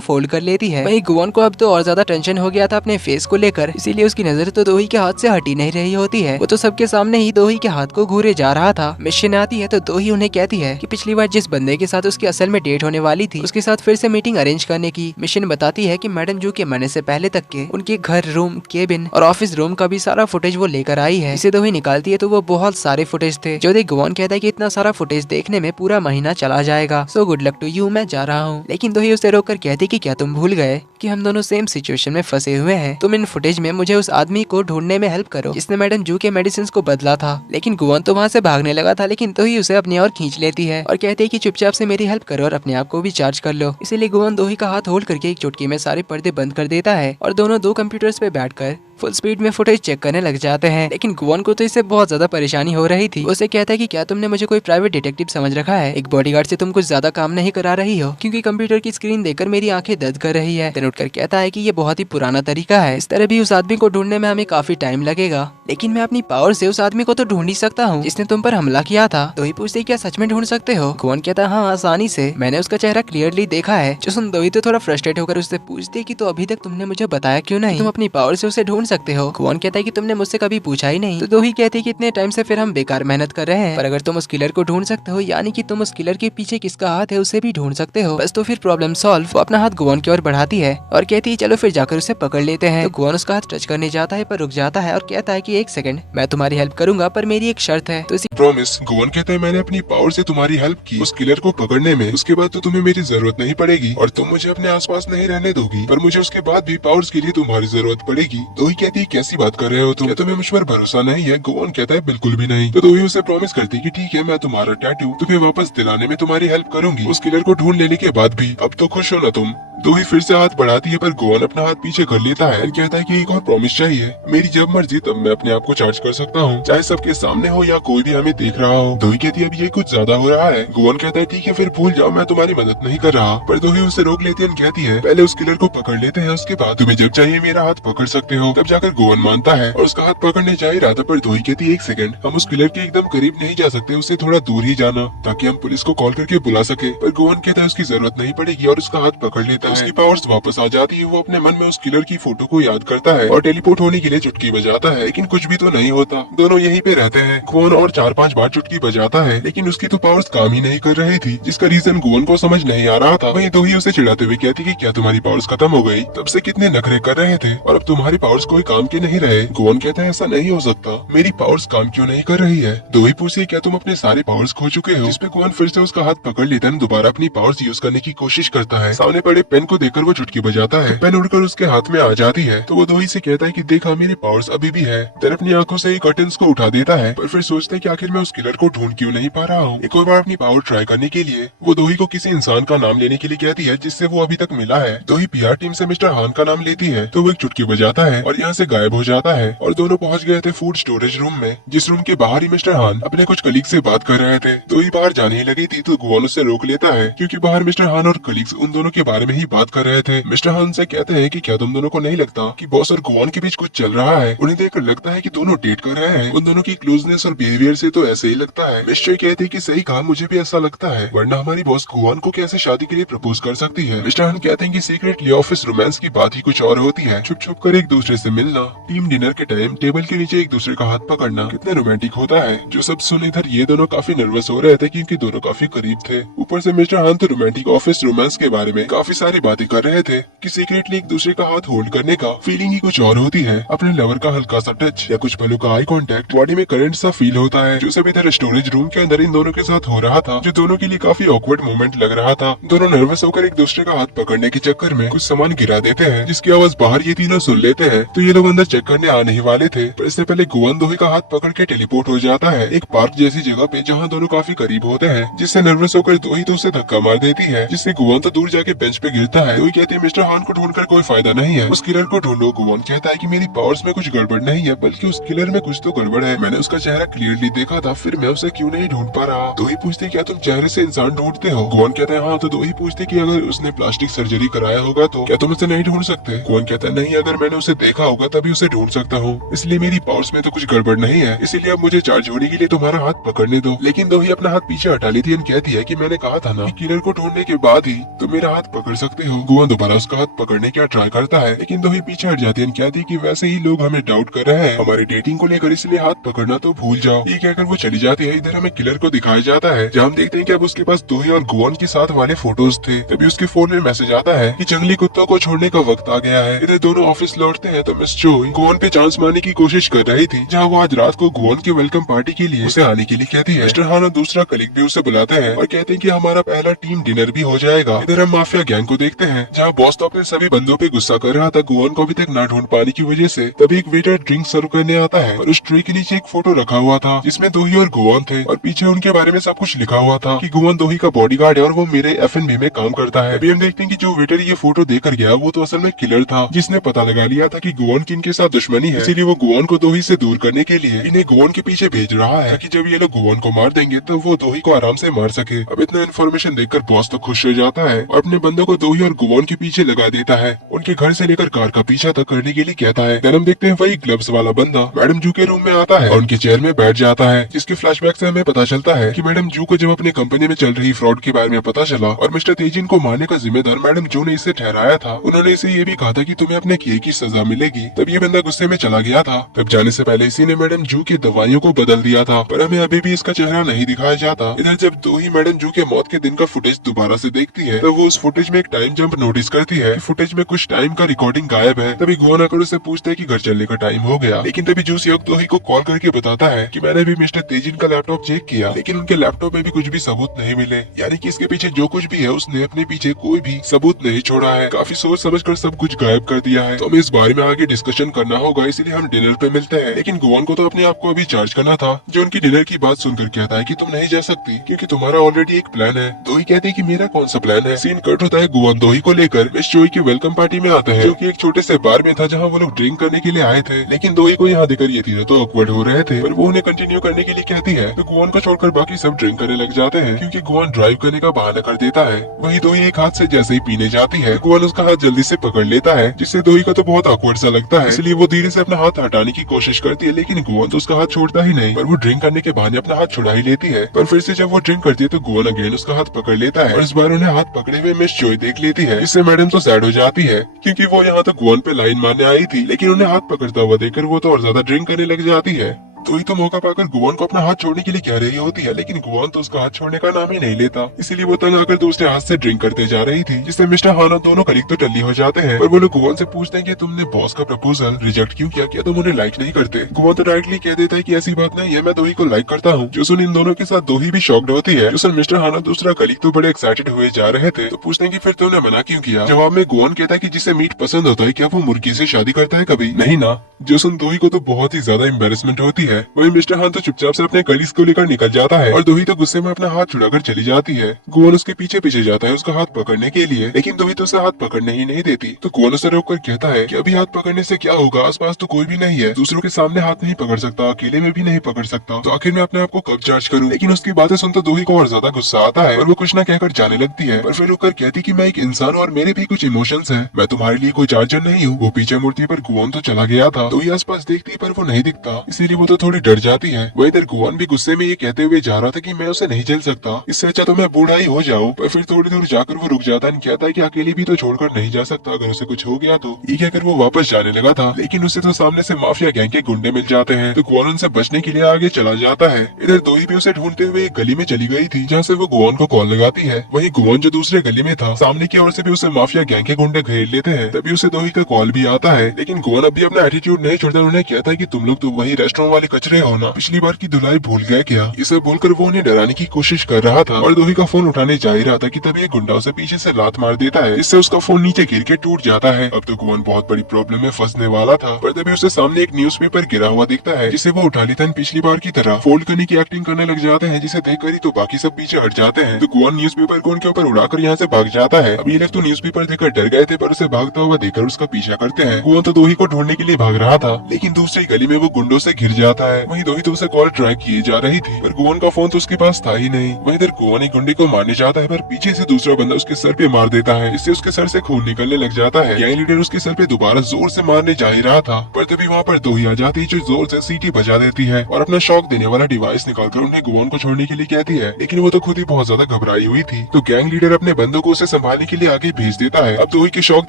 फोल्ड कर लेती है। वहीं गुवॉन को अब तो और ज्यादा टेंशन हो गया था अपने फेस को लेकर, इसीलिए उसकी नजर तो दोही के हाथ से हटी नहीं रही होती है। वो तो सबके सामने ही दोही के हाथ को घूरे जा रहा था। मिशन आती है तो दोही उन्हें कहती है कि पिछली बार जिस बंदे के साथ उसकी असल में डेट होने वाली थी उसके साथ फिर से मीटिंग अरेंज करने की। मिशन बताती है कि मैडम जू के मरने से पहले तक के उनके घर, रूम, केबिन और ऑफिस रूम का भी सारा फुटेज वो लेकर आई है। इसे दोही निकालती है तो वो बहुत सारे फुटेज थे। जो देख गुवॉन कहता है कि इतना सारा फुटेज देखने में पूरा महीना चला जाएगा, so good luck to you, मैं जा रहा हूँ। लेकिन दोही उसे रोककर कहती कि क्या तुम भूल गए कि हम दोनों सेम सिचुएशन में फंसे हुए हैं। तुम इन फुटेज में मुझे उस आदमी को ढूंढने में हेल्प करो जिसने मैडम जू के मेडिसिन को बदला था। लेकिन गुवॉन तो वहाँ से भागने लगा था, लेकिन दोही उसे अपनी ओर खींच लेती है और कहती है कि चुपचाप से मेरी हेल्प करो और अपने आप को भी चार्ज कर लो। इसीलिए गुवॉन दोही का हाथ होल्ड करके एक चुटकी में सारे पर्दे बंद कर देता है और दोनों दो कंप्यूटर्स पे बैठकर फुल स्पीड में फुटेज चेक करने लग जाते हैं। लेकिन गुवॉन को तो इससे बहुत ज्यादा परेशानी हो रही थी। उसे कहता है कि क्या तुमने मुझे कोई प्राइवेट डिटेक्टिव समझ रखा है? एक बॉडीगार्ड से तुम कुछ ज्यादा काम नहीं करा रही हो, क्योंकि कंप्यूटर की स्क्रीन देखकर मेरी आंखें दर्द कर रही है। देन उठकर कहता है कि ये बहुत ही पुराना तरीका है, इस तरह भी उस आदमी को ढूंढने में हमें काफी टाइम लगेगा, लेकिन मैं अपनी पावर से उस आदमी को तो ढूंढ ही सकता हूँ जिसने तुम पर हमला किया था। दोही पूछती है क्या सच में ढूंढ सकते हो? गुवॉन कहता है हाँ, आसानी से, मैंने उसका चेहरा क्लियरली देखा है। जो सुन दोही तो थोड़ा फ्रस्ट्रेट होकर उससे पूछती है कि तो अभी तक तुमने मुझे बताया क्यों नहीं? तुम अपनी पावर से उसे ढूंढ सकते हो। गुवॉन कहता है कि तुमने मुझसे कभी पूछा ही नहीं। तो दोही कहती है कि इतने टाइम से फिर हम बेकार मेहनत कर रहे हैं, पर अगर तुम उस किलर को ढूंढ सकते हो, यानी कि तुम उस किलर के पीछे किसका हाथ है उसे भी ढूंढ सकते हो, बस तो फिर प्रॉब्लम सॉल्व। वो अपना हाथ गुवॉन की ओर बढ़ाती है और कहती है चलो फिर जाकर उसे पकड़ लेते हैं। तो गुवॉन उसका हाथ टच करने जाता है पर रुक जाता है और कहता है कि एक सेकंड, मैं तुम्हारी हेल्प करूंगा पर मेरी एक शर्त है। तो इसी प्रॉमिस। गुवॉन कहता है मैंने अपनी पावर से तुम्हारी हेल्प की उस किलर को पकड़ने में, उसके बाद तो तुम्हें मेरी जरूरत नहीं पड़ेगी और तुम मुझे अपने आसपास नहीं रहने दोगी, पर मुझे उसके बाद भी पावर्स के लिए तुम्हारी जरूरत पड़ेगी। दोही कहती है कैसी बात कर रहे हो तुम? क्या तुम्हें मुझ पर भरोसा नहीं है? गुवॉन कहता है बिल्कुल भी नहीं। तो दोही उसे प्रॉमिस करती है कि ठीक है, मैं तुम्हारा टैटू तुम्हें वापस दिलाने में तुम्हारी हेल्प करूंगी उस किलर को ढूंढ लेने के बाद भी। अब तो खुश हो ना तुम? दोही फिर से हाथ बढ़ाती है पर गुवॉन अपना हाथ पीछे कर लेता है और कहता है कि एक और प्रॉमिस चाहिए। मेरी जब मर्जी तब मैं अपने आप को चार्ज कर सकता हूँ, चाहे सबके सामने हो या कोई भी हमें देख रहा हो। दोही कहती है अब ये कुछ ज्यादा हो रहा है। गुवॉन कहता है ठीक है फिर भूल जाओ, मैं तुम्हारी मदद नहीं कर रहा। पर दोही उसे रोक लेती है और कहती है पहले उस किलर को पकड़ लेते हैं, उसके बाद तुम्हें जब चाहिए मेरा हाथ पकड़ सकते हो। तब जाकर गुवॉन मानता है और उसका हाथ पकड़ने जा ही रहा था, पर दोही कहती है एक सेकंड, हम उस किलर के एकदम करीब नहीं जा सकते, उससे थोड़ा दूर ही जाना ताकि हम पुलिस को कॉल करके बुला सके। पर गुवॉन कहता है उसकी जरूरत नहीं पड़ेगी और उसका हाथ पकड़ लेता है। उसकी पावर्स वापस आ जाती है। वो अपने मन में उस किलर की फोटो को याद करता है और टेलीपोर्ट होने के लिए चुटकी बजाता है, लेकिन कुछ भी तो नहीं होता। दोनों यहीं पे रहते हैं। गुवॉन और 4-5 बार चुटकी बजाता है, लेकिन उसकी तो पावर्स काम ही नहीं कर रही थी, जिसका रीजन गुवॉन को समझ नहीं आ रहा था। वहीं दोही उसे चिढ़ाते हुए कहती कि क्या तुम्हारी पावर्स खत्म हो गई? तब से कितने नखरे कर रहे थे और अब तुम्हारी पावर्स कोई काम के नहीं रहे। गुवॉन कहता है ऐसा नहीं हो सकता, मेरी पावर्स काम क्यों नहीं कर रही है? दोही पूछती क्या तुम अपने सारे पावर्स खो चुके हो? जिसपे गुवॉन फिर से उसका हाथ पकड़ लेता है, दोबारा अपनी पावर्स यूज करने की कोशिश करता है। सामने पड़े पेन को देखकर वो चुटकी बजाता है, पेन उड़कर उसके हाथ में आ जाती है। तो वो दोही से कहता है कि देखा मेरी पावर्स अभी भी है। देन अपनी आंखों से कर्टन्स को उठा देता है, पर फिर सोचता है कि आखिर मैं उस किलर को ढूंढ क्यों नहीं पा रहा हूँ। एक और बार अपनी पावर ट्राई करने के लिए वो दोही को किसी इंसान का नाम लेने के लिए कहती है जिससे वो अभी तक मिला है। दोही पीआर टीम से मिस्टर हान का नाम लेती है तो वो एक चुटकी बजाता है और यहाँ से गायब हो जाता है और दोनों पहुँच गए थे फूड स्टोरेज रूम में, जिस रूम के बाहर ही मिस्टर हान अपने कुछ कलीग से बात कर रहे थे। दोही बाहर जाने ही लगी थी तो गुवॉन उसे रोक लेता है, क्योंकि बाहर मिस्टर हान और कलीग्स उन दोनों के बारे में ही बात कर रहे थे। मिस्टर हान से कहते हैं कि क्या तुम दोनों को नहीं लगता कि बॉस और गुवॉन के बीच कुछ चल रहा है? उन्हें देखकर लगता है कि दोनों डेट कर रहे हैं। उन दोनों की क्लोजनेस और बिहेवियर से तो ऐसे ही लगता है। मिस्टर कहते हैं कि सही कहा, मुझे भी ऐसा लगता है, वरना हमारी बॉस गुवॉन को कैसे शादी के लिए प्रपोज कर सकती है। मिस्टर हान कहते हैं कि सीक्रेटली ऑफिस रोमांस की बात ही कुछ और होती है, छुप छुप कर एक दूसरे से मिलना, टीम डिनर के टाइम टेबल के नीचे एक दूसरे का हाथ पकड़ना कितने रोमांटिक होता है। जो सब सुन इधर ये दोनों काफी नर्वस हो रहे थे क्योंकि दोनों काफी करीब थे। ऊपर से मिस्टर हान तो रोमांटिक ऑफिस रोमांस के बारे में काफी सारी सारी बातें कर रहे थे कि सीक्रेटली एक दूसरे का हाथ होल्ड करने का फीलिंग ही कुछ और होती है। अपने लवर का हल्का सा टच या कुछ पलों का आई कांटेक्ट बॉडी में करंट सा फील होता है, जो सब इधर स्टोरेज रूम के अंदर इन दोनों के साथ हो रहा था, जो दोनों के लिए काफी ऑकवर्ड मोमेंट लग रहा था। दोनों नर्वस होकर एक दूसरे का हाथ पकड़ने के चक्कर में कुछ सामान गिरा देते हैं, जिसकी आवाज बाहर ये तीनों सुन लेते हैं। तो ये लोग अंदर चेक करने आ नहीं वाले थे, पर इससे पहले गुआन दोही का हाथ पकड़ के टेलीपोर्ट हो जाता है एक पार्क जैसी जगह पे, जहाँ दोनों काफी करीब होते हैं, जिससे नर्वस होकर दोही तो उसे धक्का मार देती है, जिससे गुआन तो दूर जाके बेंच पे गिरता है। दोही कहती है मिस्टर हान को ढूंढकर कोई फायदा नहीं है, उस किलर को ढूंढो। गुआन कहता है कि मेरी पावर्स में कुछ गड़बड़ नहीं है, बल्कि उस किलर में कुछ तो गड़बड़ है, मैंने उसका चेहरा क्लियरली देखा था, फिर मैं उसे क्यों नहीं ढूंढ पा रहा। दोही पूछती क्या तुम चेहरे से इंसान ढूंढते हो? गुआन कहता है हाँ। तो दोही पूछती कि अगर उसने प्लास्टिक सर्जरी कराया होगा तो क्या तुम उसे नहीं ढूंढ सकते? गुआन कहता है नहीं, अगर मैंने उसे देखा होगा तभी उसे ढूंढ सकता हूँ, इसलिए मेरी पावर्स में तो कुछ गड़बड़ नहीं है, इसीलिए अब मुझे चार्ज होने के लिए तुम्हारा हाथ पकड़ने दो। लेकिन दोही अपना हाथ पीछे हटा लेती है, कहती है कि मैंने कहा था ना, किलर को ढूंढने के बाद ही तुम मेरा हाथ पकड़ सकते हो। गुआन दोबारा उसका हाथ पकड़ने का ट्राई करता है, लेकिन दोही पीछे हट जाती है, कहती है कि वैसे ही लोग हमें डाउट कर रहे हैं हमारी डेटिंग को लेकर, इसलिए हाथ पकड़ना तो भूल जाओ। ये कहकर वो चली जाती है। इधर हमें किलर को दिखाया जाता है, जहाँ हम देखते हैं कि अब उसके पास दोही और गुआन के साथ वाले फोटोज थे। तभी उसके फोन में मैसेज आता है कि जंगली कुत्तों को छोड़ने का वक्त आ गया है। इधर दोनों ऑफिस लौटते हैं तो मिस चोई गुआन पे चांस मारने की कोशिश कर रही थी, जहाँ वो आज रात को गुआन की वेलकम पार्टी के लिए उसे आने के लिए कहती है। मिस्टर हान और दूसरा कलीग भी उसे बुलाते हैं और कहते हैं कि हमारा पहला टीम डिनर भी हो जाएगा। इधर हम माफिया गैंग को देखते हैं, जहाँ बॉस तो अपने सभी बंदों पे गुस्सा कर रहा था गुआन को अभी तक ना ढूंढ पाने की वजह से। तभी एक वेटर ड्रिंक सर्व करने आता है और उस ट्रे के नीचे एक फोटो रखा हुआ था, जिसमें दोही और गुआन थे और पीछे उनके बारे में सब कुछ लिखा हुआ था कि गुआन दोही का बॉडीगार्ड है और वो मेरे एफएनबी में काम करता है। अभी हम देखते हैं कि जो वेटर ये फोटो देकर गया वो तो असल में किलर था, जिसने पता लगा लिया था कि गुआन की इनके साथ दुश्मनी है, इसीलिए वो गुआन को दोही से दूर करने के लिए इन्हें गुआन के पीछे भेज रहा है, कि जब ये लोग गुआन को मार देंगे तो वो दोही को आराम से मार सके। अब इतना इन्फॉर्मेशन देखकर बॉस तो खुश हो जाता है और अपने बंदों को दोही और गुआन के पीछे लगा देता है, उनके घर से लेकर कार का पीछा तक करने के लिए कहता है। फिर हम देखते हैं वही ग्लव्स वाला बंदा मैडम जू के रूम में आता है और उनके चेयर में बैठ जाता है, जिसके फ्लैशबैक से हमें पता चलता है कि मैडम जू को जब अपने कंपनी में चल रही फ्रॉड के बारे में पता चला और मिस्टर तेजिन को मारने का जिम्मेदार मैडम जू ने इसे ठहराया था, उन्होंने इसे ये भी कहा था कि तुम्हें अपने किए की सजा मिलेगी। तब ये बंदा गुस्से में चला गया था। तब जाने से पहले इसी ने मैडम जू की दवाइयों को बदल दिया था, पर हमें अभी भी इसका चेहरा नहीं दिखाया जाता। इधर जब दोही मैडम जू के मौत के दिन का फुटेज दोबारा से देखती है, तो वो उस फुटेज में एक टाइम जंप नोटिस करती है। फुटेज में कुछ टाइम का रिकॉर्डिंग गायब है। तभी गुआन आकर उसे पूछता है कि घर चलने का टाइम हो गया, लेकिन तभी जू सियोक दोही को कॉल करके बताता है कि मैंने भी मिस्टर तेजिन का लैपटॉप चेक किया, लेकिन उनके लैपटॉप में भी कुछ भी सबूत नहीं मिले, यानी कि इसके पीछे जो कुछ भी है उसने अपने पीछे कोई भी सबूत नहीं छोड़ा है। काफी सोच समझ कर सब कुछ गायब कर दिया है। तो हमें इस बारे में आगे डिस्कशन करना होगा, इसलिए हम डिनर पे मिलते हैं। लेकिन गुआन को तो अपने आप को अभी चार्ज करना था, जो उनकी डिनर की बात सुनकर कहता है कि तुम नहीं जा सकती क्योंकि तुम्हारा ऑलरेडी एक प्लान है। दोही कहती है कि मेरा कौन सा प्लान है। सीन कट होता है, गुआन दोही को लेकर मिस चोई की वेलकम पार्टी में आता है, जो कि एक छोटे से बार में था जहाँ वो लोग ड्रिंक करने के लिए आए थे। लेकिन दोही को यहाँ देकर ये तीनों तो ऑकवर्ड हो रहे थे, पर वो उन्हें कंटिन्यू करने के लिए कहती है। तो गुआन को छोड़कर बाकी सब ड्रिंक करने लग जाते हैं, क्योंकि गुआन ड्राइव करने का बहाना कर देता है। वही दोही एक हाथ से जैसे ही पीने जाती है, गुआन उसका हाथ जल्दी से पकड़ लेता है, जिससे दोही को तो बहुत ऑकवर्ड सा लगता है, इसलिए वो धीरे से अपना हाथ हटाने की कोशिश करती है, लेकिन गुआन तो उसका हाथ छोड़ता ही नहीं, पर वो ड्रिंक करने के बहाने अपना हाथ छुड़ा ही लेती है। पर फिर से जब वो ड्रिंक करती है तो गुआन अगेन उसका हाथ पकड़ लेता है और इस बार उन्हें हाथ पकड़े हुए मिस चोई देख लेती है, जिससे मैडम तो सैड हो जाती है, क्योंकि वो यहाँ तो गुआन पे लाइन मारने आई थी, लेकिन उन्हें हाथ पकड़ता हुआ देखकर वो तो और ज्यादा ड्रिंक करने लग जाती है। तो ही तो मौका पाकर गुआन को अपना हाथ छोड़ने के लिए कह रही होती है, लेकिन गुआन तो उसका हाथ छोड़ने का नाम ही नहीं लेता, इसीलिए वो तंग आकर दूसरे हाथ से ड्रिंक करते जा रही थी, जिससे मिस्टर हाना दोनों कलीग तो टल्ली हो जाते हैं। पर वो लोग गुआन से पूछते हैं कि तुमने बॉस का प्रपोजल रिजेक्ट क्यों किया, क्या तुम उन्हें लाइक नहीं करते? गुआन तो डायरेक्टली कह देता है कि ऐसी बात नहीं है, मैं दोही को लाइक करता हूँ। जो सुन इन दोनों के साथ दोही भी शॉक्ड होती है। जो सुन मिस्टर हाना दूसरा कलीग तो बड़े एक्साइटेड हुए जा रहे थे, तो पूछते हैं कि फिर तुमने मना क्यों किया? जवाब में गुआन कहता है कि जिसे मीट पसंद होता है क्या वो मुर्गी से शादी करता है कभी? नहीं ना। जो सुन दोही को तो बहुत ही ज्यादा एम्बेरसमेंट होती है। वही मिस्टर हान तो चुपचाप से अपने कलीग्स को लेकर निकल जाता है और दोही तो गुस्से में अपना हाथ छुड़ाकर चली जाती है। गुआन उसके पीछे पीछे जाता है उसका हाथ पकड़ने के लिए, लेकिन दोही तो उसे हाथ पकड़ने ही नहीं देती। तो गुआन उसे रोककर कहता है कि अभी हाथ पकड़ने से क्या होगा, आसपास तो कोई भी नहीं है, दूसरों के सामने हाथ नहीं पकड़ सकता, अकेले में भी नहीं पकड़ सकता, तो आखिर मैं अपने आप को कब चार्ज करूं? लेकिन उसकी बातें सुनकर दोही को और ज्यादा गुस्सा आता है और वो कुछ न कहकर जाने लगती है, पर फिर रुककर कहती कि मैं एक इंसान हूं और मेरे भी कुछ इमोशंस हैं, मैं तुम्हारे लिए कोई चार्जर नहीं हूँ। वो पीछे मुड़ती पर गुआन तो चला गया था। दोही आसपास देखती पर वो नहीं दिखता, इसीलिए वो तो थोड़ी डर जाती है। वही इधर गुआन भी गुस्से में ये कहते हुए जा रहा था कि मैं उसे नहीं झेल सकता, इससे अच्छा तो मैं बूढ़ा ही हो जाऊं। पर फिर थोड़ी दूर जाकर वो रुक जाता है, कहता है कि अकेले भी तो छोड़कर नहीं जा सकता, अगर उसे कुछ हो गया तो। ये कहकर वो वापस जाने लगा था, लेकिन उसे तो सामने से माफिया गैंग के गुंडे मिल जाते हैं। तो गुआन उनसे बचने के लिए आगे चला जाता है। इधर दोही भी उसे ढूंढते हुए एक गली में चली गई थी, जहाँ से वो गुआन को कॉल लगाती है। वहीं गुआन जो दूसरे गली में था, सामने की ओर से भी उसे माफिया गैंग के गुंडे घेर लेते हैं। तभी उसे दोही का कॉल भी आता है, लेकिन गुआन अभी अपना एटीट्यूड नहीं छोड़ता। उन्हें कहता है कि तुम लोग तो वही रेस्टोरेंट वाले कचरे हो ना, पिछली बार की धुलाई भूल गए क्या। ये सब बोलकर वो उन्हें डराने की कोशिश कर रहा था और दोही का फोन उठाने जा ही रहा था कि तभी एक गुंडा उसे पीछे से लात मार देता है, जिससे उसका फोन नीचे गिर के टूट जाता है। अब तो गुआन बहुत बड़ी प्रॉब्लम में फंसने वाला था, पर तभी उसे सामने एक न्यूज़पेपर गिरा हुआ दिखता है, जिसे वो उठा लेता है। पिछली बार की तरह फोल्ड करने की एक्टिंग करने लग जाते हैं, जिसे देखकर ही तो बाकी सब पीछे हट जाते हैं। तो गुआन न्यूज़पेपर को उनके ऊपर उड़ाकर यहाँ से भाग जाता है। अब ये लोग तो न्यूज़पेपर देखकर डर गए थे, पर उसे भागता हुआ देखकर उसका पीछा करते हैं। गुआन तो दोही को ढूंढने के लिए भाग रहा था, लेकिन दूसरी गली में वो गुंडों से घिर जाता है। वहीं दोही तो उसे कॉल ट्राई किए जा रही थी, पर गुआन का फोन तो उसके पास था ही नहीं। वहीं इधर गुआन एक गुंडे को मारने जाता है, पर पीछे से दूसरा बंदा उसके सर पे मार देता है, जिससे उसके सर से खून निकलने लग जाता है। गैंग लीडर उसके सर पे दोबारा जोर से मारने जा ही रहा था, पर तभी वहाँ पर दोही आ जाती है, जो जोर से सीटी बजा देती है और अपना शॉक देने वाला डिवाइस निकालकर उन्हें गुआन को छोड़ने के लिए कहती है। लेकिन वो तो खुद ही बहुत ज्यादा घबराई हुई थी, तो गैंग लीडर अपने बंदों को उसे संभालने के लिए आगे भेज देता है। अब दोही के शॉक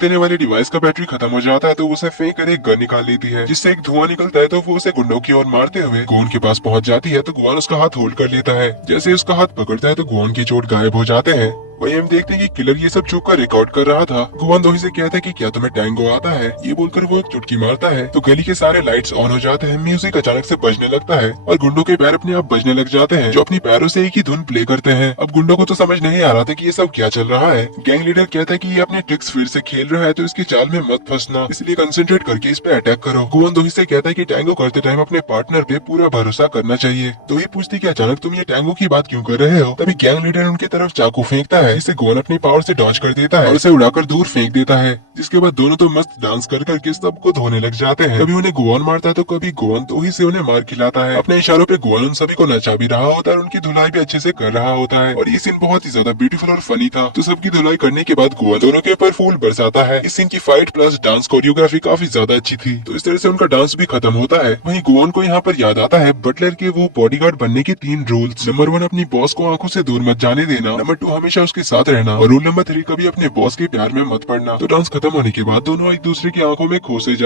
देने वाले डिवाइस का बैटरी खत्म हो जाता है, तो उसे फेंक कर एक गन निकाल लेती है, जिससे एक धुआं निकलता है। तो वो उसे गुंडों की ओर मारते हुए गुआन के पास पहुंच जाती है, तो गुआन उसका हाथ होल्ड कर लेता है। जैसे उसका हाथ पकड़ता है तो गुआन की चोट गायब हो जाते हैं। वही हम देखते हैं कि किलर ये सब छुप कर रिकॉर्ड कर रहा था। गुआन दोही से कहता है कि क्या तुम्हें टैंगो आता है, ये बोलकर वो एक चुटकी मारता है, तो गली के सारे लाइट्स ऑन हो जाते हैं। म्यूजिक अचानक से बजने लगता है और गुंडों के पैर अपने आप बजने लग जाते हैं, जो अपनी पैरों से एक ही धुन प्ले करते हैं। अब गुंडों को तो समझ नहीं आ रहा था कि ये सब क्या चल रहा है। गैंग लीडर कहता है कि ये अपने ट्रिक्स फिर से खेल रहा है, तो इसकी चाल में मत फंसना, इसलिए कंसंट्रेट करके इस पे अटैक करो। गुआन दोही से कहता है कि टैंगो करते टाइम अपने पार्टनर पे पूरा भरोसा करना चाहिए। दोही पूछती कि अचानक तुम ये टैंगो की बात क्यों कर रहे हो। तभी गैंग लीडर उनकी तरफ चाकू फेंकता है, जिससे गुआन अपनी पावर से डॉज कर देता है और उसे उड़ाकर दूर फेंक देता है। जिसके बाद दोनों तो मस्त डांस कर करके सबको धोने लग जाते हैं। कभी उन्हें गुआन मारता है, तो कभी गुआन दोही से उन्हें मार खिलाता है। अपने इशारों पे गुआन उन सभी को नचा भी रहा होता है और उनकी धुलाई भी अच्छे से कर रहा होता है। और ये सीन बहुत ही ज्यादा ब्यूटीफुल और फनी था। तो सबकी धुलाई करने के बाद गुआन दोनों के ऊपर फूल बरसाता है। इस सीन की फाइट प्लस डांस कोरियोग्राफी काफी ज्यादा अच्छी थी, तो इस तरह से उनका डांस भी खत्म होता है। वहीं गुआन को यहाँ पर याद आता है बटलर के वो बॉडीगार्ड बनने के 3 रूल्स। नंबर 1, अपनी बॉस को आंखों से दूर मत जाने देना। नंबर 2, हमेशा उसके साथ रहना। और रूल नंबर 3, कभी अपने बॉस के प्यार में मत पड़ना। तो डांस खत्म होने के बाद दोनों एक दूसरे की आंखों में खो से जा